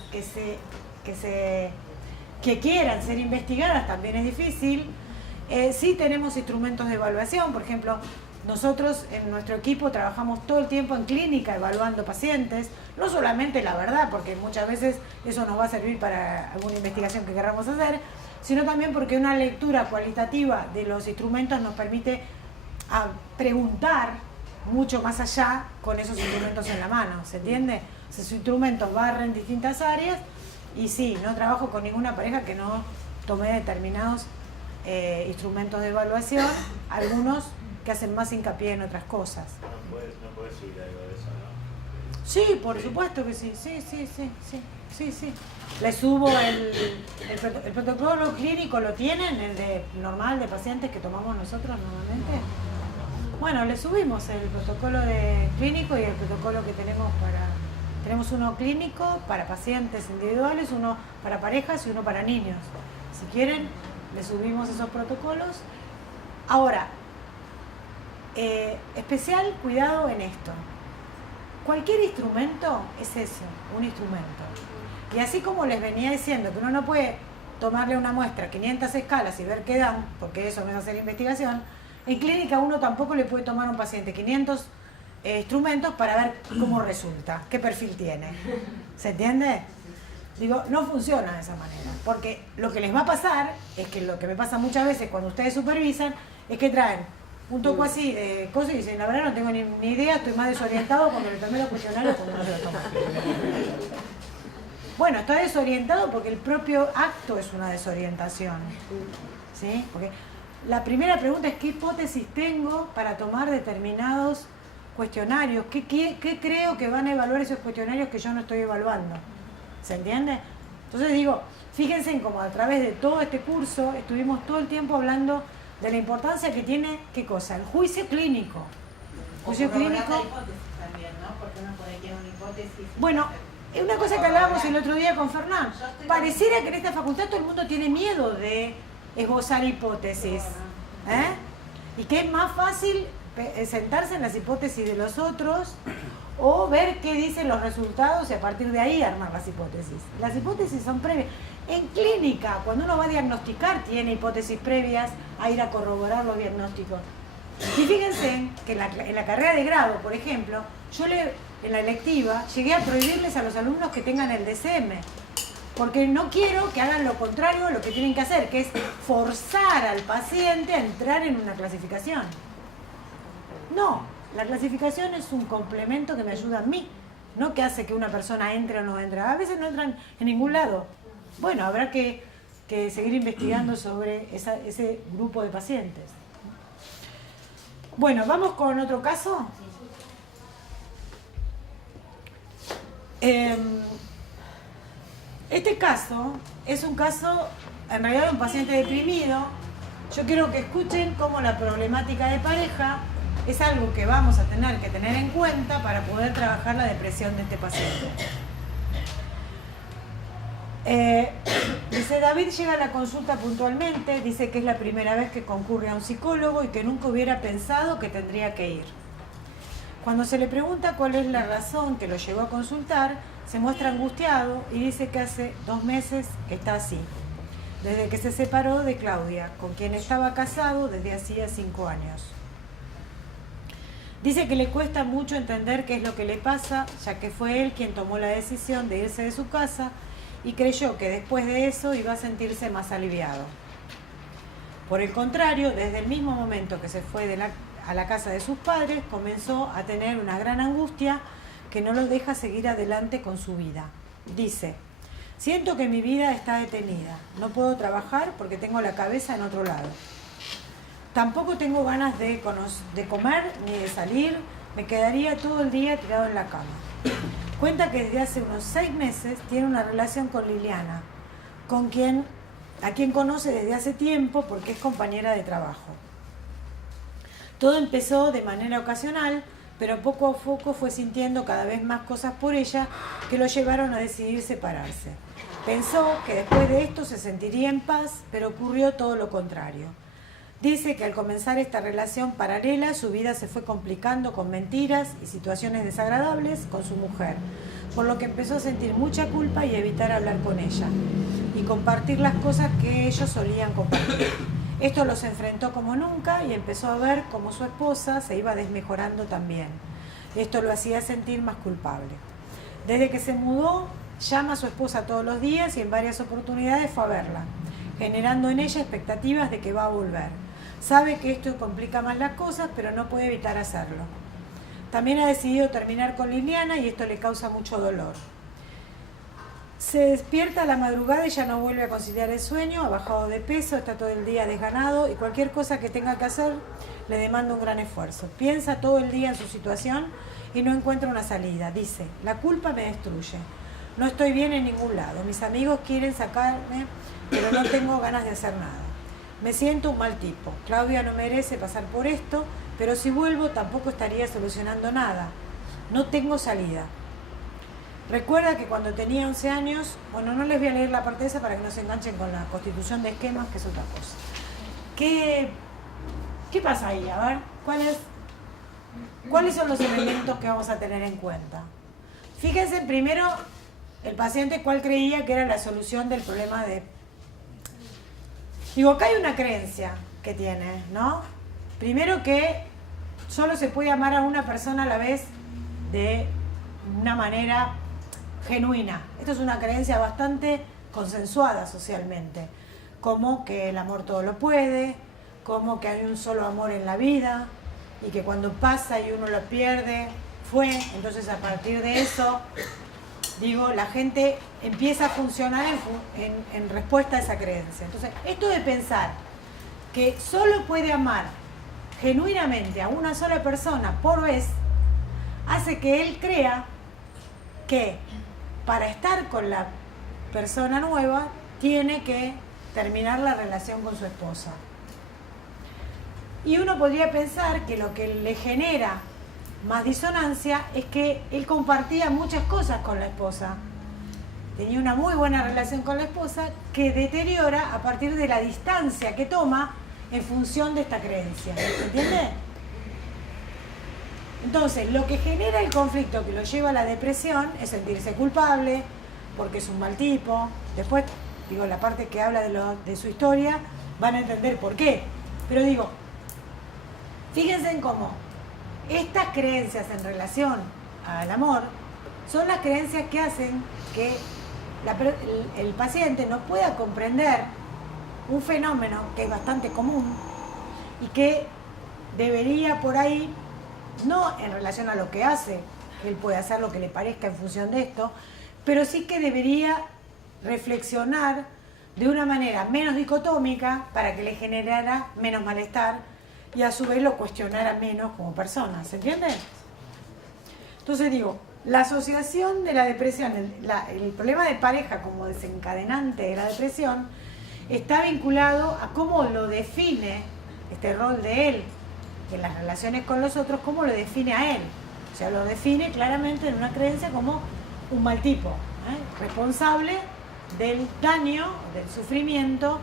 que quieran ser investigadas también es difícil. Sí tenemos instrumentos de evaluación, por ejemplo, nosotros en nuestro equipo trabajamos todo el tiempo en clínica evaluando pacientes, no solamente la verdad, porque muchas veces eso nos va a servir para alguna investigación que queramos hacer, sino también porque una lectura cualitativa de los instrumentos nos permite preguntar mucho más allá con esos instrumentos en la mano, ¿se entiende? Esos instrumentos barren distintas áreas y sí, no trabajo con ninguna pareja que no tome determinados instrumentos de evaluación, algunos que hacen más hincapié en otras cosas. No puedes subir algo de eso, ¿no? Sí, por supuesto que sí, sí. Le subo el protocolo clínico, ¿lo tienen? El de normal de pacientes que tomamos nosotros normalmente. Bueno, le subimos el protocolo clínico y el protocolo que tenemos uno clínico para pacientes individuales, uno para parejas y uno para niños. Si quieren, le subimos esos protocolos. Ahora, especial cuidado en esto. Cualquier instrumento es eso, un instrumento. Y así como les venía diciendo que uno no puede tomarle una muestra, 500 escalas y ver qué dan, porque eso no es hacer investigación, en clínica uno tampoco le puede tomar a un paciente 500 instrumentos para ver cómo resulta, qué perfil tiene. ¿Se entiende? Digo, no funciona de esa manera, porque lo que les va a pasar es que lo que me pasa muchas veces cuando ustedes supervisan es que traen un toco así de cosas y dicen, la verdad no tengo ni idea, estoy más desorientado cuando le tomé los cuestionarios como no se lo toman. Bueno, está desorientado porque el propio acto es una desorientación. ¿Sí? Porque la primera pregunta es qué hipótesis tengo para tomar determinados cuestionarios, qué creo que van a evaluar esos cuestionarios que yo no estoy evaluando. ¿Se entiende? Entonces digo, fíjense en cómo a través de todo este curso estuvimos todo el tiempo hablando de la importancia que tiene, ¿qué cosa? El juicio clínico. Juicio clínico. También, ¿no? Porque uno por ahí tiene una hipótesis. Bueno, es una cosa que hablábamos el otro día con Fernán. Pareciera que en esta facultad todo el mundo tiene miedo de esbozar hipótesis. Y que es más fácil sentarse en las hipótesis de los otros o ver qué dicen los resultados y a partir de ahí armar las hipótesis. Las hipótesis son previas. En clínica, cuando uno va a diagnosticar, tiene hipótesis previas a ir a corroborar los diagnósticos. Y fíjense que en la carrera de grado, por ejemplo, en la electiva llegué a prohibirles a los alumnos que tengan el DCM, porque no quiero que hagan lo contrario a lo que tienen que hacer, que es forzar al paciente a entrar en una clasificación. No, la clasificación es un complemento que me ayuda a mí, no que hace que una persona entre o no entre. A veces no entran en ningún lado. Bueno, habrá que seguir investigando sobre ese grupo de pacientes. Bueno, vamos con otro caso. Este caso es un caso, en realidad, de un paciente deprimido. Yo quiero que escuchen cómo la problemática de pareja es algo que vamos a tener que tener en cuenta para poder trabajar la depresión de este paciente. Dice, David llega a la consulta puntualmente, dice que es la primera vez que concurre a un psicólogo y que nunca hubiera pensado que tendría que ir. Cuando se le pregunta cuál es la razón que lo llevó a consultar, se muestra angustiado y dice que hace 2 meses está así, desde que se separó de Claudia, con quien estaba casado desde hacía 5 años. Dice que le cuesta mucho entender qué es lo que le pasa, ya que fue él quien tomó la decisión de irse de su casa y creyó que después de eso iba a sentirse más aliviado. Por el contrario, desde el mismo momento que se fue a la casa de sus padres, comenzó a tener una gran angustia que no lo deja seguir adelante con su vida. Dice, siento que mi vida está detenida, no puedo trabajar porque tengo la cabeza en otro lado. Tampoco tengo ganas de comer ni de salir, me quedaría todo el día tirado en la cama. Cuenta que desde hace unos 6 meses tiene una relación con Liliana, a quien conoce desde hace tiempo porque es compañera de trabajo. Todo empezó de manera ocasional, pero poco a poco fue sintiendo cada vez más cosas por ella que lo llevaron a decidir separarse. Pensó que después de esto se sentiría en paz, pero ocurrió todo lo contrario. Dice que al comenzar esta relación paralela, su vida se fue complicando con mentiras y situaciones desagradables con su mujer, por lo que empezó a sentir mucha culpa y evitar hablar con ella y compartir las cosas que ellos solían compartir. Esto los enfrentó como nunca y empezó a ver cómo su esposa se iba desmejorando también. Esto lo hacía sentir más culpable. Desde que se mudó, llama a su esposa todos los días y en varias oportunidades fue a verla, generando en ella expectativas de que va a volver. Sabe que esto complica más las cosas, pero no puede evitar hacerlo. También ha decidido terminar con Liliana y esto le causa mucho dolor. Se despierta a la madrugada y ya no vuelve a conciliar el sueño, ha bajado de peso, está todo el día desganado y cualquier cosa que tenga que hacer le demanda un gran esfuerzo. Piensa todo el día en su situación y no encuentra una salida. Dice, la culpa me destruye. No estoy bien en ningún lado. Mis amigos quieren sacarme, pero no tengo ganas de hacer nada. Me siento un mal tipo. Claudia no merece pasar por esto, pero si vuelvo tampoco estaría solucionando nada. No tengo salida. Recuerda que cuando tenía 11 años, bueno, no les voy a leer la parte esa para que no se enganchen con la constitución de esquemas, que es otra cosa. ¿Qué pasa ahí? A ver, ¿cuáles son los elementos que vamos a tener en cuenta? Fíjense primero el paciente cuál creía que era la solución del problema de... Digo, acá hay una creencia que tiene, ¿no? Primero que solo se puede amar a una persona a la vez de una manera genuina. Esto es una creencia bastante consensuada socialmente. Como que el amor todo lo puede, como que hay un solo amor en la vida y que cuando pasa y uno lo pierde, fue. Entonces a partir de eso, digo, la gente empieza a funcionar en respuesta a esa creencia. Entonces, esto de pensar que solo puede amar genuinamente a una sola persona por vez, hace que él crea que para estar con la persona nueva tiene que terminar la relación con su esposa. Y uno podría pensar que lo que le genera más disonancia es que él compartía muchas cosas con la esposa. Tenía una muy buena relación con la esposa que deteriora a partir de la distancia que toma en función de esta creencia. ¿Se entiende? Entonces, lo que genera el conflicto que lo lleva a la depresión es sentirse culpable, porque es un mal tipo. Después digo, la parte que habla de su historia, van a entender por qué. Pero digo, fíjense en cómo estas creencias en relación al amor son las creencias que hacen que el paciente no pueda comprender un fenómeno que es bastante común y que debería por ahí, no en relación a lo que hace, él puede hacer lo que le parezca en función de esto, pero sí que debería reflexionar de una manera menos dicotómica para que le generara menos malestar y a su vez lo cuestionara menos como persona, ¿se entiende? Entonces digo, la asociación de la depresión, el problema de pareja como desencadenante de la depresión está vinculado a cómo lo define este rol de él en las relaciones con los otros, cómo lo define a él. O sea, lo define claramente en una creencia como un mal tipo, responsable del daño, del sufrimiento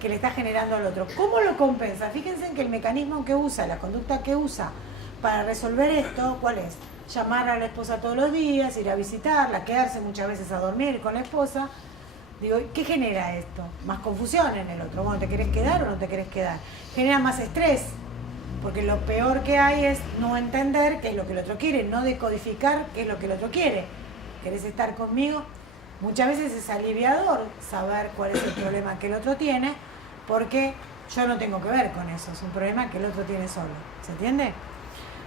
que le está generando al otro. ¿Cómo lo compensa? Fíjense en que el mecanismo que usa, la conducta que usa para resolver esto, ¿cuál es? Llamar a la esposa todos los días, ir a visitarla, quedarse muchas veces a dormir con la esposa. Digo, ¿qué genera esto? Más confusión en el otro. Bueno, ¿te querés quedar o no te querés quedar? Genera más estrés, porque lo peor que hay es no entender qué es lo que el otro quiere, no decodificar qué es lo que el otro quiere. ¿Querés estar conmigo? Muchas veces es aliviador saber cuál es el problema que el otro tiene, porque yo no tengo que ver con eso, es un problema que el otro tiene solo. ¿Se entiende?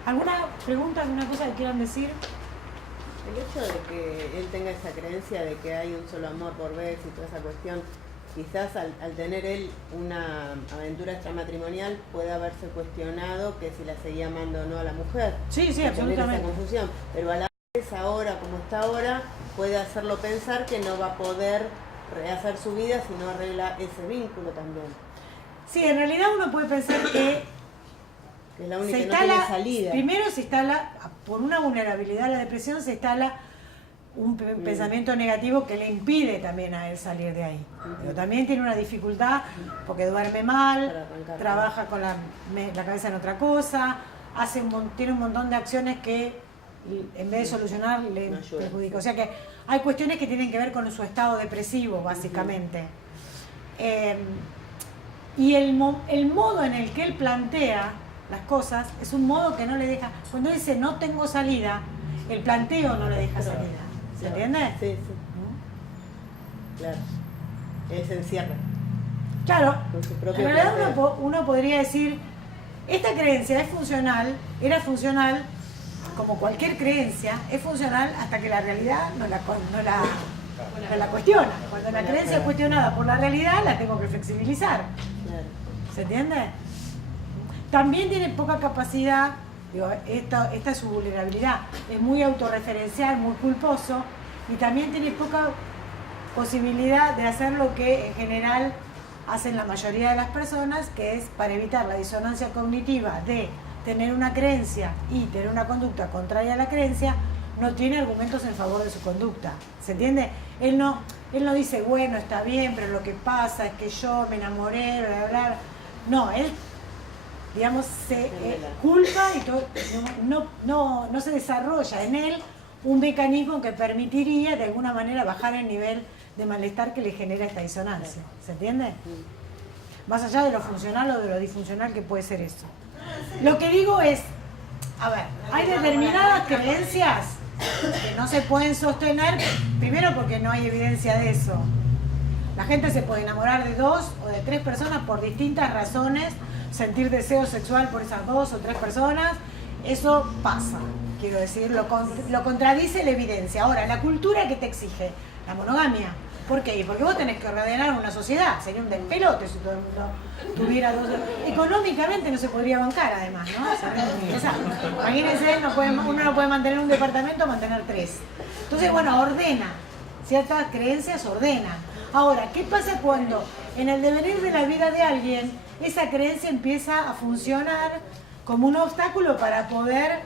¿Alguna pregunta, alguna cosa que quieran decir? El hecho de que él tenga esa creencia de que hay un solo amor por vez y toda esa cuestión, quizás al tener él una aventura extramatrimonial puede haberse cuestionado que si la seguía amando o no a la mujer. Sí, sí, tener absolutamente. esa confusión, pero a la vez ahora, como está ahora, puede hacerlo pensar que no va a poder rehacer su vida si no arregla ese vínculo también. Sí, en realidad uno puede pensar que es la única se que no instala, tiene salida. primero se instala, por una vulnerabilidad a la depresión, se instala un pensamiento negativo que le impide también a él salir de ahí. Pero también tiene una dificultad porque duerme mal, trabaja con la cabeza en otra cosa, tiene un montón de acciones que en vez de solucionar le perjudica. O sea que hay cuestiones que tienen que ver con su estado depresivo, básicamente. Y el modo en el que él plantea las cosas es un modo que no le deja. Cuando dice no tengo salida, el planteo no le deja salida. ¿Se entiende? Sí, sí. Claro. Él se encierra. Claro. Con su propio En realidad planteo. uno podría decir, esta creencia es funcional, era funcional, como cualquier creencia, es funcional hasta que la realidad no la cuestiona. Cuando la creencia es cuestionada por la realidad, la tengo que flexibilizar. Claro. ¿Se entiende? También tiene poca capacidad, digo, esta es su vulnerabilidad, es muy autorreferencial, muy culposo, y también tiene poca posibilidad de hacer lo que en general hacen la mayoría de las personas, que es para evitar la disonancia cognitiva de tener una creencia y tener una conducta contraria a la creencia, no tiene argumentos en favor de su conducta. ¿Se entiende? Él no dice, bueno, está bien, pero lo que pasa es que yo me enamoré, bla, bla, bla. No, él, digamos, se culpa y todo, no se desarrolla en él un mecanismo que permitiría de alguna manera bajar el nivel de malestar que le genera esta disonancia. ¿Se entiende? Más allá de lo funcional o de lo disfuncional que puede ser eso. Lo que digo es, a ver, hay determinadas creencias que no se pueden sostener, primero porque no hay evidencia de eso. La gente se puede enamorar de 2 o de 3 personas por distintas razones, sentir deseo sexual por esas 2 o 3 personas, eso pasa, quiero decir, lo contradice la evidencia. Ahora, la cultura que te exige la monogamia. ¿Por qué? Porque vos tenés que ordenar una sociedad, sería un despelote si todo el mundo tuviera 2. Económicamente no se podría bancar además, ¿no? O sea, imagínense, uno no puede mantener un departamento, mantener 3. Entonces, bueno, ordena, ciertas creencias ordenan. Ahora, ¿qué pasa cuando en el devenir de la vida de alguien esa creencia empieza a funcionar como un obstáculo para poder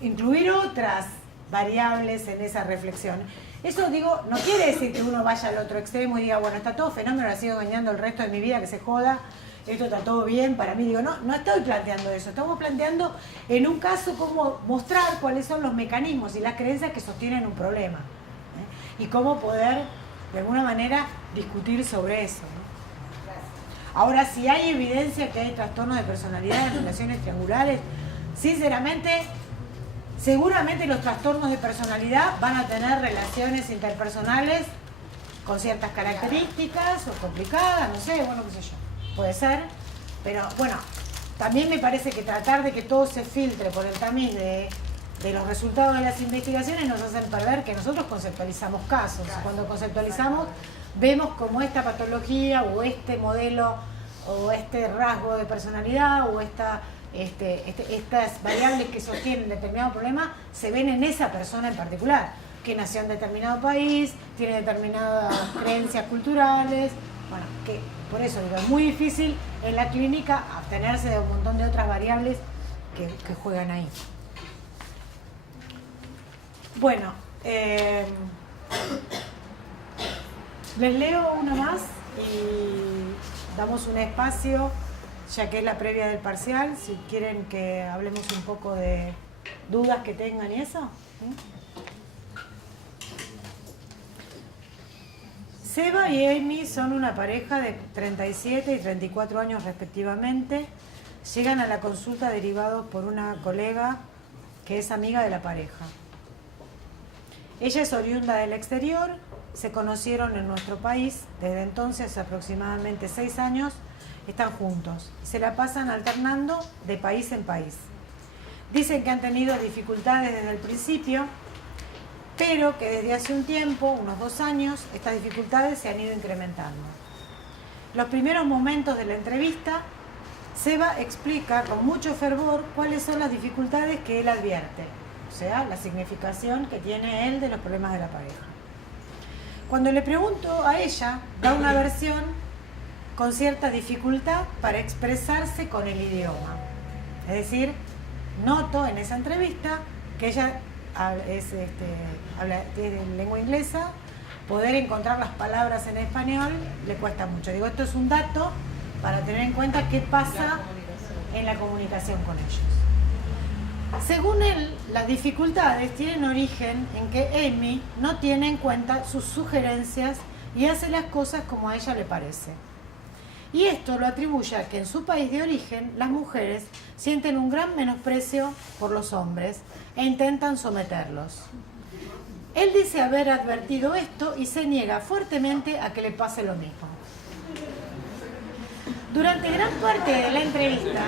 incluir otras variables en esa reflexión? Eso, digo, no quiere decir que uno vaya al otro extremo y diga, bueno, está todo fenómeno, la sigo engañando el resto de mi vida, que se joda, esto está todo bien para mí. Digo, no estoy planteando eso, estamos planteando en un caso cómo mostrar cuáles son los mecanismos y las creencias que sostienen un problema, y cómo poder de alguna manera discutir sobre eso, ¿no? Ahora, si hay evidencia que hay trastornos de personalidad en relaciones triangulares, sinceramente, seguramente los trastornos de personalidad van a tener relaciones interpersonales con ciertas características o complicadas, no sé, bueno, qué sé yo, puede ser, pero bueno, también me parece que tratar de que todo se filtre por el tamiz de los resultados de las investigaciones nos hacen perder que nosotros conceptualizamos casos. Cuando conceptualizamos, vemos como esta patología o este modelo o este rasgo de personalidad o estas variables que sostienen determinado problema se ven en esa persona en particular, que nació en determinado país, tiene determinadas creencias culturales, bueno, que por eso digo, es muy difícil en la clínica abstenerse de un montón de otras variables que juegan ahí. Bueno, les leo una más y damos un espacio, ya que es la previa del parcial, si quieren que hablemos un poco de dudas que tengan y eso. Seba y Amy son una pareja de 37 y 34 años respectivamente. Llegan a la consulta derivados por una colega que es amiga de la pareja. Ella es oriunda del exterior, se conocieron en nuestro país, desde entonces aproximadamente 6 años están juntos, se la pasan alternando de país en país. Dicen que han tenido dificultades desde el principio, pero que desde hace un tiempo, unos 2 años, estas dificultades se han ido incrementando. Los primeros momentos de la entrevista, Seba explica con mucho fervor cuáles son las dificultades que él advierte, o sea, la significación que tiene él de los problemas de la pareja. Cuando le pregunto a ella, da una versión con cierta dificultad para expresarse con el idioma. Es decir, noto en esa entrevista que ella habla de lengua inglesa, poder encontrar las palabras en español le cuesta mucho. Digo, esto es un dato para tener en cuenta qué pasa en la comunicación con ellos. Según él, las dificultades tienen origen en que Amy no tiene en cuenta sus sugerencias y hace las cosas como a ella le parece. Y esto lo atribuye a que en su país de origen las mujeres sienten un gran menosprecio por los hombres e intentan someterlos. Él dice haber advertido esto y se niega fuertemente a que le pase lo mismo. Durante gran parte de la entrevista,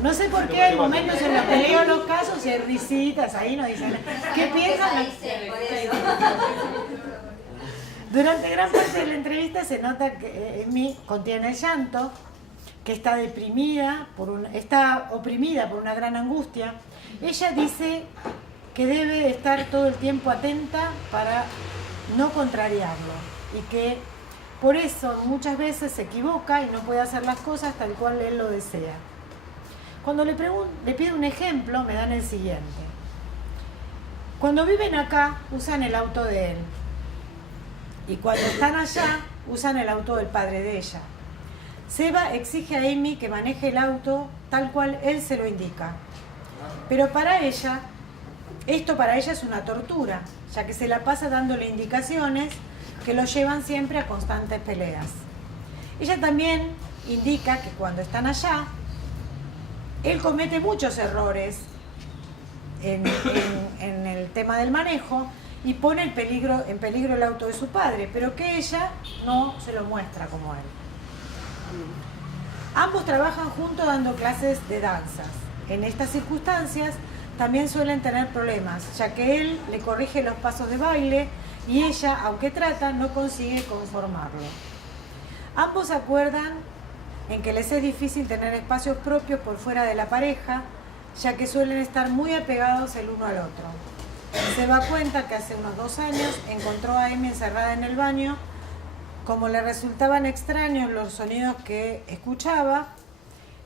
no sé por qué hay momentos en los que leo los casos y hay risitas ahí, nos dicen, ¿qué piensan? Durante gran parte de la entrevista se nota que Amy contiene el llanto, que está deprimida, está oprimida por una gran angustia. Ella dice que debe estar todo el tiempo atenta para no contrariarlo y que por eso muchas veces se equivoca y no puede hacer las cosas tal cual él lo desea. Cuando le pido un ejemplo, me dan el siguiente. Cuando viven acá, usan el auto de él. Y cuando están allá, usan el auto del padre de ella. Seba exige a Amy que maneje el auto tal cual él se lo indica. Pero esto para ella es una tortura, ya que se la pasa dándole indicaciones que lo llevan siempre a constantes peleas. Ella también indica que cuando están allá, él comete muchos errores en el tema del manejo y pone en peligro el auto de su padre, pero que ella no se lo muestra como él. Ambos trabajan juntos dando clases de danzas. En estas circunstancias también suelen tener problemas, ya que él le corrige los pasos de baile y ella, aunque trata, no consigue conformarlo. Ambos acuerdan en que les es difícil tener espacios propios por fuera de la pareja, ya que suelen estar muy apegados el uno al otro. Se da cuenta que hace unos 2 años encontró a Amy encerrada en el baño. Como le resultaban extraños los sonidos que escuchaba,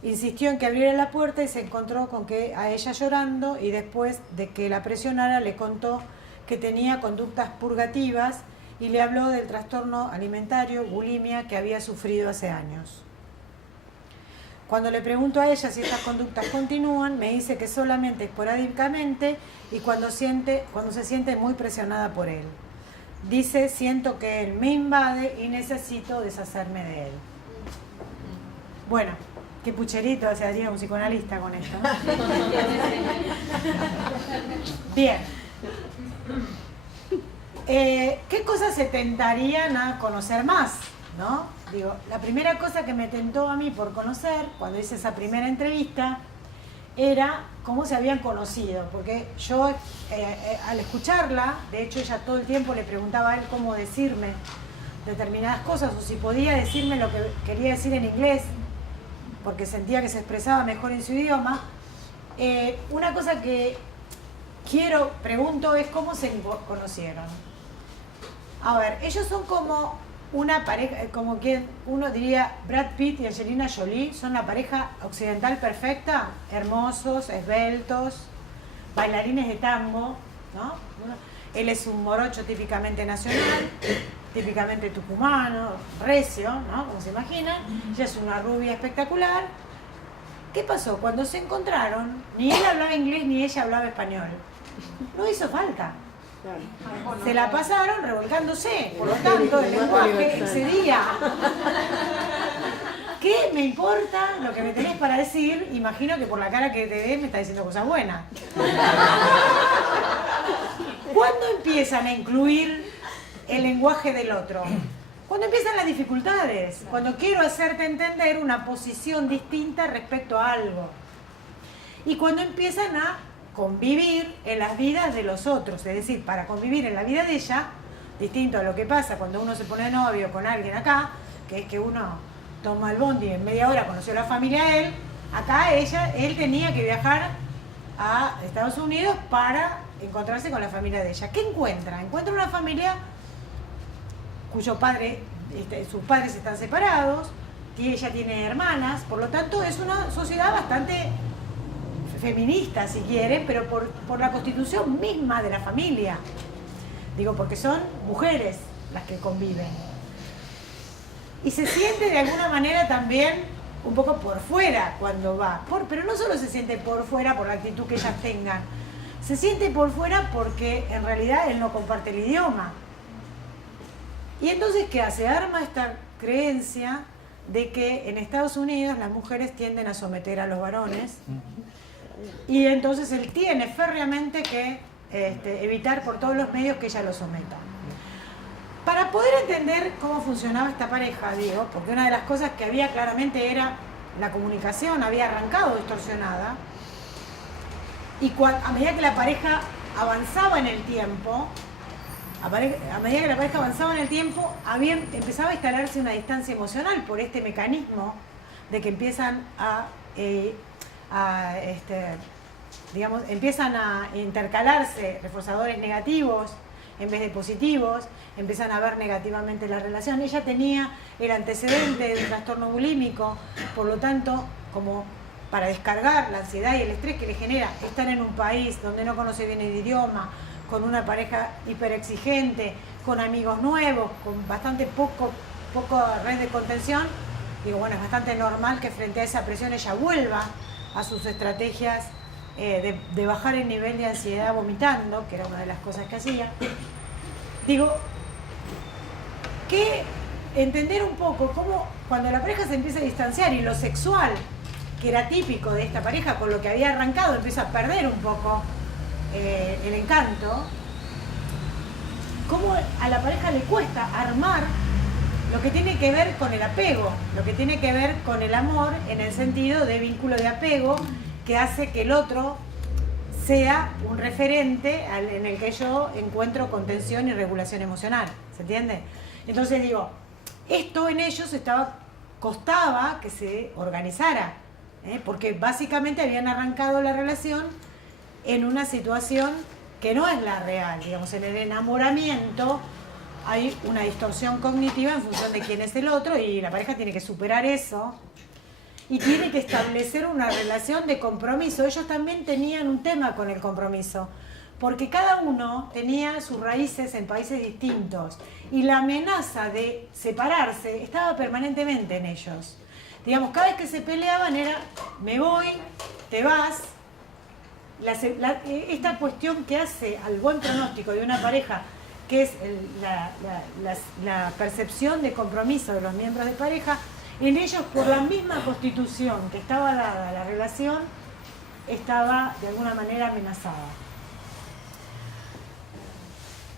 insistió en que abriera la puerta y se encontró con que a ella llorando, y después de que la presionara le contó que tenía conductas purgativas y le habló del trastorno alimentario, bulimia, que había sufrido hace años. Cuando le pregunto a ella si estas conductas continúan, me dice que solamente esporádicamente y cuando se siente muy presionada por él. Dice, siento que él me invade y necesito deshacerme de él. Bueno, qué pucherito se haría un psicoanalista con esto, ¿no? Bien. ¿Qué cosas se tentarían a conocer más? ¿No? Digo, la primera cosa que me tentó a mí por conocer, cuando hice esa primera entrevista, era cómo se habían conocido, porque yo al escucharla, de hecho ella todo el tiempo le preguntaba a él cómo decirme determinadas cosas o si podía decirme lo que quería decir en inglés, porque sentía que se expresaba mejor en su idioma. Una cosa que pregunto es cómo se conocieron. A ver, ellos son como una pareja, como quien uno diría Brad Pitt y Angelina Jolie, son la pareja occidental perfecta, hermosos, esbeltos, bailarines de tango, ¿no? Él es un morocho típicamente nacional, típicamente tucumano, recio, ¿no? Como se imaginan. Ella es una rubia espectacular. ¿Qué pasó? Cuando se encontraron, ni él hablaba inglés ni ella hablaba español. No hizo falta. Se la pasaron revolcándose, por lo tanto el lenguaje excedía. ¿Qué me importa lo que me tenés para decir? Imagino que por la cara que te ve me está diciendo cosas buenas. ¿Cuándo empiezan a incluir el lenguaje del otro? Cuando empiezan las dificultades, cuando quiero hacerte entender una posición distinta respecto a algo. Y cuando empiezan a convivir en las vidas de los otros, es decir, para convivir en la vida de ella, distinto a lo que pasa cuando uno se pone de novio con alguien acá, que es que uno toma el bondi y en media hora conoció a la familia de él, acá él tenía que viajar a Estados Unidos para encontrarse con la familia de ella. ¿Qué encuentra? Encuentra una familia cuyo padre, sus padres están separados, y ella tiene hermanas, por lo tanto es una sociedad bastante feminista, si quieren, pero por la constitución misma de la familia. Digo, porque son mujeres las que conviven. Y se siente de alguna manera también un poco por fuera cuando va. Pero no solo se siente por fuera por la actitud que ellas tengan, se siente por fuera porque en realidad él no comparte el idioma. Y entonces, ¿qué hace? Arma esta creencia de que en Estados Unidos las mujeres tienden a someter a los varones. Y entonces él tiene férreamente que evitar por todos los medios que ella lo someta. Para poder entender cómo funcionaba esta pareja, digo, porque una de las cosas que había claramente era la comunicación, había arrancado distorsionada, y a medida que la pareja avanzaba en el tiempo, empezaba a instalarse una distancia emocional por este mecanismo de que empiezan empiezan a intercalarse reforzadores negativos en vez de positivos, empiezan a ver negativamente la relación. Ella tenía el antecedente de un trastorno bulímico, por lo tanto, como para descargar la ansiedad y el estrés que le genera estar en un país donde no conoce bien el idioma, con una pareja hiperexigente, con amigos nuevos, con bastante poco red de contención, digo, bueno, es bastante normal que frente a esa presión ella vuelva a sus estrategias de bajar el nivel de ansiedad vomitando, que era una de las cosas que hacía. Digo, que entender un poco cómo cuando la pareja se empieza a distanciar y lo sexual, que era típico de esta pareja, con lo que había arrancado, empieza a perder un poco el encanto, cómo a la pareja le cuesta armar lo que tiene que ver con el apego, lo que tiene que ver con el amor en el sentido de vínculo de apego que hace que el otro sea un referente en el que yo encuentro contención y regulación emocional, ¿se entiende? Entonces digo, esto en ellos costaba que se organizara, porque básicamente habían arrancado la relación en una situación que no es la real, digamos, en el enamoramiento hay una distorsión cognitiva en función de quién es el otro y la pareja tiene que superar eso y tiene que establecer una relación de compromiso. Ellos también tenían un tema con el compromiso, porque cada uno tenía sus raíces en países distintos y la amenaza de separarse estaba permanentemente en ellos. digamos, cada vez que se peleaban era, me voy, te vas. Esta cuestión que hace al buen pronóstico de una pareja, que es la percepción de compromiso de los miembros de pareja, en ellos, por la misma constitución que estaba dada a la relación, estaba de alguna manera amenazada.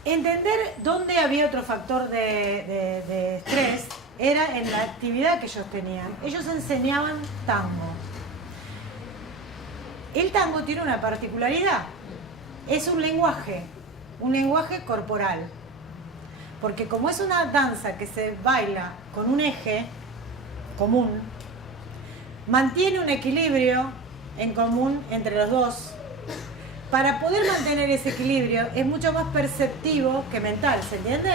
Entender dónde había otro factor de estrés era en la actividad que ellos tenían. Ellos enseñaban tango. El tango tiene una particularidad, es un lenguaje corporal, porque como es una danza que se baila con un eje común, mantiene un equilibrio en común entre los dos. Para poder mantener ese equilibrio es mucho más perceptivo que mental, ¿se entiende?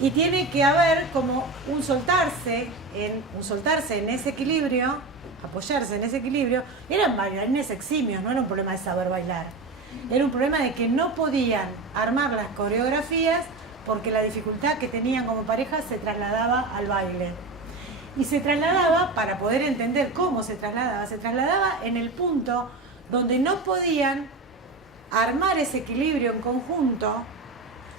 Y tiene que haber como un soltarse en ese equilibrio, apoyarse en ese equilibrio. Eran bailarines eximios, no era un problema de saber bailar. Era un problema de que no podían armar las coreografías porque la dificultad que tenían como pareja se trasladaba al baile. Y se trasladaba, para poder entender cómo se trasladaba en el punto donde no podían armar ese equilibrio en conjunto,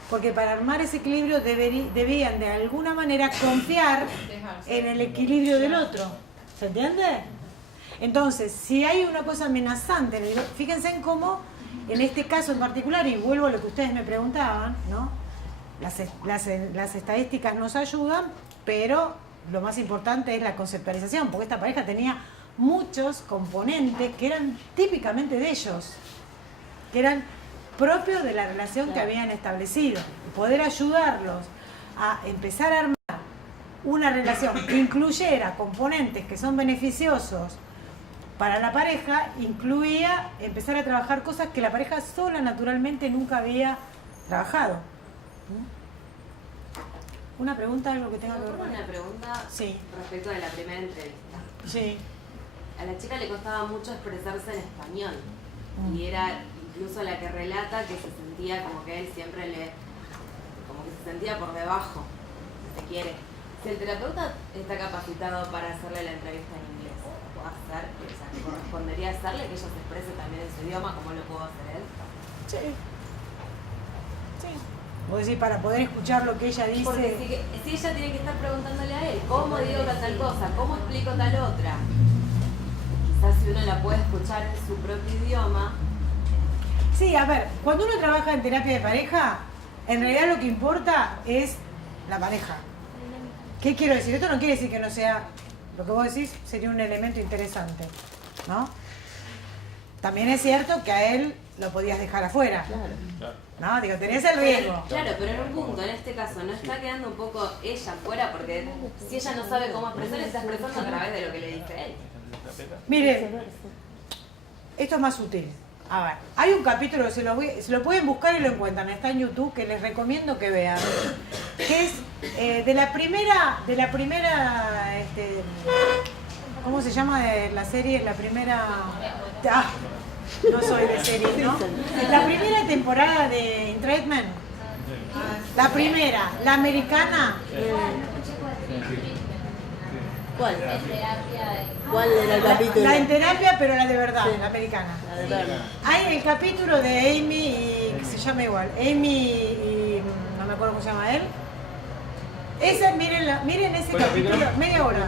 porque para armar ese equilibrio debían de alguna manera confiar en el equilibrio del otro. ¿Se entiende? Entonces, si hay una cosa amenazante, fíjense en cómo, en este caso en particular, y vuelvo a lo que ustedes me preguntaban, ¿no? Las estadísticas nos ayudan, pero lo más importante es la conceptualización, porque esta pareja tenía muchos componentes que eran típicamente de ellos, que eran propios de la relación que habían establecido. Poder ayudarlos a empezar a armar una relación que incluyera componentes que son beneficiosos para la pareja, incluía empezar a trabajar cosas que la pareja sola naturalmente nunca había trabajado. ¿Una pregunta, algo que tenga que ver con una pregunta sí. respecto de la primera entrevista. Sí. A la chica le costaba mucho expresarse en español y era incluso la que relata que se sentía como que él siempre como que se sentía por debajo, si se quiere. Si el terapeuta está capacitado para hacerle la entrevista en inglés, ¿puedo hacer? O sea, ¿correspondería hacerle que ella se exprese también en su idioma como lo puedo hacer él? Sí. Sí. Vos decís, para poder escuchar lo que ella dice. Porque si ella tiene que estar preguntándole a él, ¿cómo digo tal cosa? ¿Cómo explico tal otra? Quizás si uno la puede escuchar en su propio idioma. Sí, a ver, cuando uno trabaja en terapia de pareja, en realidad lo que importa es la pareja. ¿Qué quiero decir? Esto no quiere decir que no sea, lo que vos decís sería un elemento interesante, ¿no? También es cierto que a él lo podías dejar afuera. Claro. No, digo, tenés el riesgo. Claro, pero en un punto, en este caso, no está quedando un poco ella afuera, porque si ella no sabe cómo expresar, está expresando a través de lo que le dice él. Mire, esto es más sutil. A ver, hay un capítulo, se lo pueden buscar y lo encuentran, está en YouTube, que les recomiendo que vean, que es de la primera, ¿cómo se llama de la serie? La primera, no soy de serie, ¿no? La primera temporada de Entrapment, la primera, la americana. ¿Cuál? ¿Cuál era el capítulo? La en terapia, pero la de verdad, la americana. La de verdad. Hay el capítulo de Amy y que se llama igual, Amy y no me acuerdo cómo se llama él. Miren ese capítulo, media hora.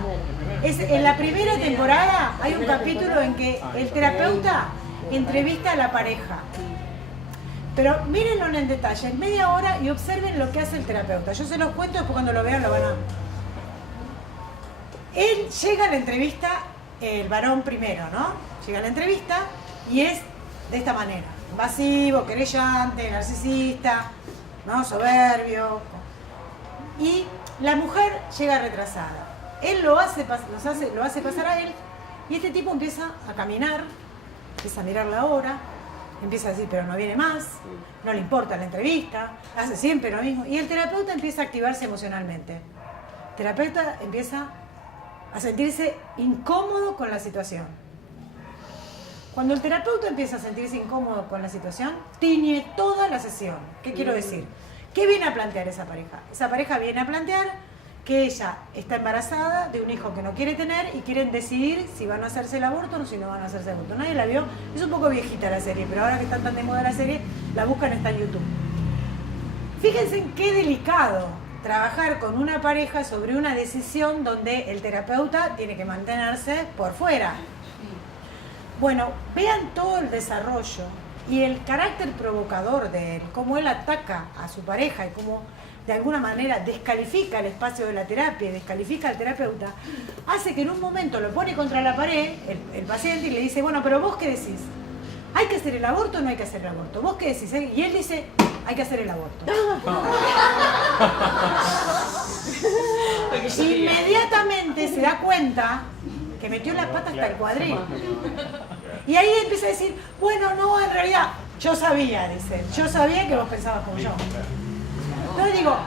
En la primera temporada hay un capítulo en que el terapeuta entrevista a la pareja. Pero mírenlo en detalle, en media hora, y observen lo que hace el terapeuta. Yo se los cuento, después cuando lo vean lo van a... Él llega a la entrevista, el varón primero, ¿no? Llega a la entrevista y es de esta manera. Invasivo, querellante, narcisista, ¿no? Soberbio. Y la mujer llega retrasada. Él lo hace pasar a él y este tipo empieza a caminar, empieza a mirar la hora, empieza a decir, pero no viene más, no le importa la entrevista, hace siempre lo mismo. Y el terapeuta empieza a activarse emocionalmente. El terapeuta empieza a sentirse incómodo con la situación. Cuando el terapeuta empieza a sentirse incómodo con la situación, tiñe toda la sesión. ¿Qué quiero decir? ¿Qué viene a plantear esa pareja? Esa pareja viene a plantear que ella está embarazada de un hijo que no quiere tener y quieren decidir si van a hacerse el aborto o si no van a hacerse el aborto. Nadie la vio, es un poco viejita la serie, pero ahora que están tan de moda la serie, la buscan, está en YouTube. Fíjense en qué delicado trabajar con una pareja sobre una decisión donde el terapeuta tiene que mantenerse por fuera. Bueno, vean todo el desarrollo y el carácter provocador de él, cómo él ataca a su pareja y cómo de alguna manera descalifica el espacio de la terapia y descalifica al terapeuta, hace que en un momento lo pone contra la pared el paciente y le dice, bueno, pero vos qué decís, ¿hay que hacer el aborto o no hay que hacer el aborto? ¿Vos qué decís? Y él dice, hay que hacer el aborto. Inmediatamente se da cuenta que metió la pata hasta el cuadril. Y ahí empieza a decir, bueno, no, en realidad, yo sabía, dice, yo sabía que vos pensabas como yo. Entonces digo,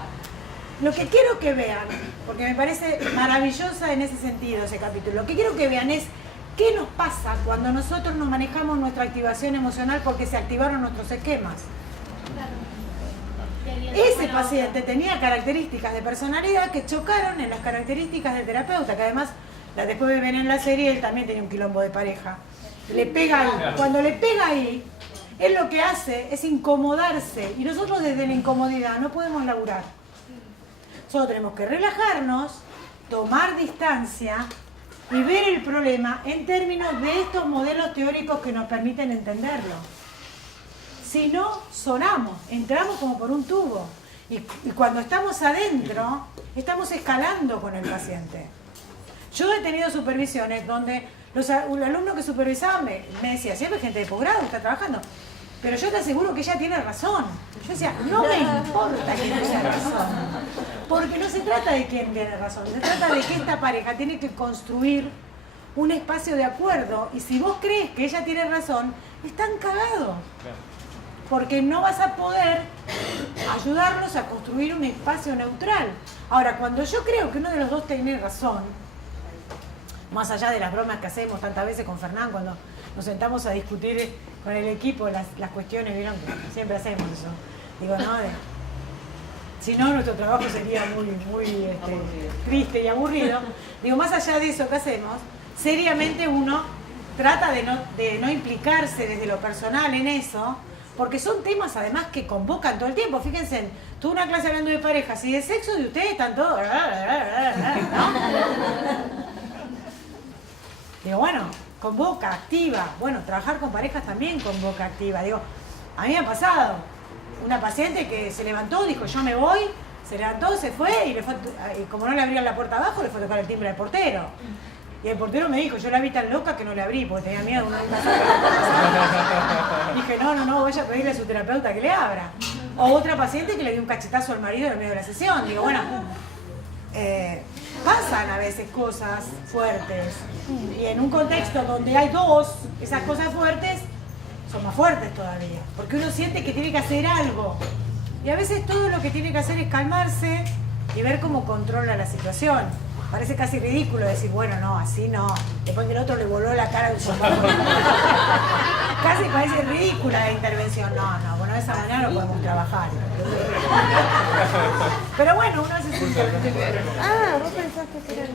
lo que quiero que vean, porque me parece maravillosa en ese sentido ese capítulo, lo que quiero que vean es qué nos pasa cuando nosotros nos manejamos nuestra activación emocional porque se activaron nuestros esquemas. Ese paciente tenía características de personalidad que chocaron en las características del terapeuta, que además, después ven en la serie, él también tenía un quilombo de pareja. Le pega ahí. Cuando le pega ahí, él lo que hace es incomodarse y nosotros desde la incomodidad no podemos laburar. Nosotros tenemos que relajarnos, tomar distancia y ver el problema en términos de estos modelos teóricos que nos permiten entenderlo. Si no, sonamos, entramos como por un tubo. Y cuando estamos adentro, estamos escalando con el paciente. Yo he tenido supervisiones donde un alumno que supervisaba me decía, siempre gente de posgrado está trabajando, pero yo te aseguro que ella tiene razón. Yo decía, no me importa quién tiene razón, porque no se trata de quién tiene razón, se trata de que esta pareja tiene que construir un espacio de acuerdo, y si vos crees que ella tiene razón, están cagados, porque no vas a poder ayudarlos a construir un espacio neutral. Ahora, cuando yo creo que uno de los dos tiene razón, más allá de las bromas que hacemos tantas veces con Fernán, cuando nos sentamos a discutir con el equipo las cuestiones, vieron que siempre hacemos eso. Digo, no, si no nuestro trabajo sería muy triste y aburrido. Digo, más allá de eso que hacemos, seriamente uno trata de no implicarse desde lo personal en eso, porque son temas además que convocan todo el tiempo. Fíjense, tuve una clase hablando de parejas y de sexo y ustedes están todos, ¿no? Digo, bueno, convoca, activa. Bueno, trabajar con parejas también convoca, activa. Digo, a mí me ha pasado una paciente que se levantó, dijo, yo me voy, se levantó, se fue y como no le abrieron la puerta abajo, le fue a tocar el timbre al portero. Y el portero me dijo, yo la vi tan loca que no le abrí porque tenía miedo de una Dije, no, vaya a pedirle a su terapeuta que le abra. O otra paciente que le dio un cachetazo al marido en el medio de la sesión. Digo, bueno, pasan a veces cosas fuertes. Y en un contexto donde hay dos, esas cosas fuertes son más fuertes todavía. Porque uno siente que tiene que hacer algo. Y a veces todo lo que tiene que hacer es calmarse y ver cómo controla la situación. Parece casi ridículo decir, bueno, no, así no. Después que el otro le voló la cara a un soldado. Casi parece ridícula la intervención. No, bueno, de esa manera no podemos trabajar. Pero bueno, uno hace su... Ah, vos pensaste que era...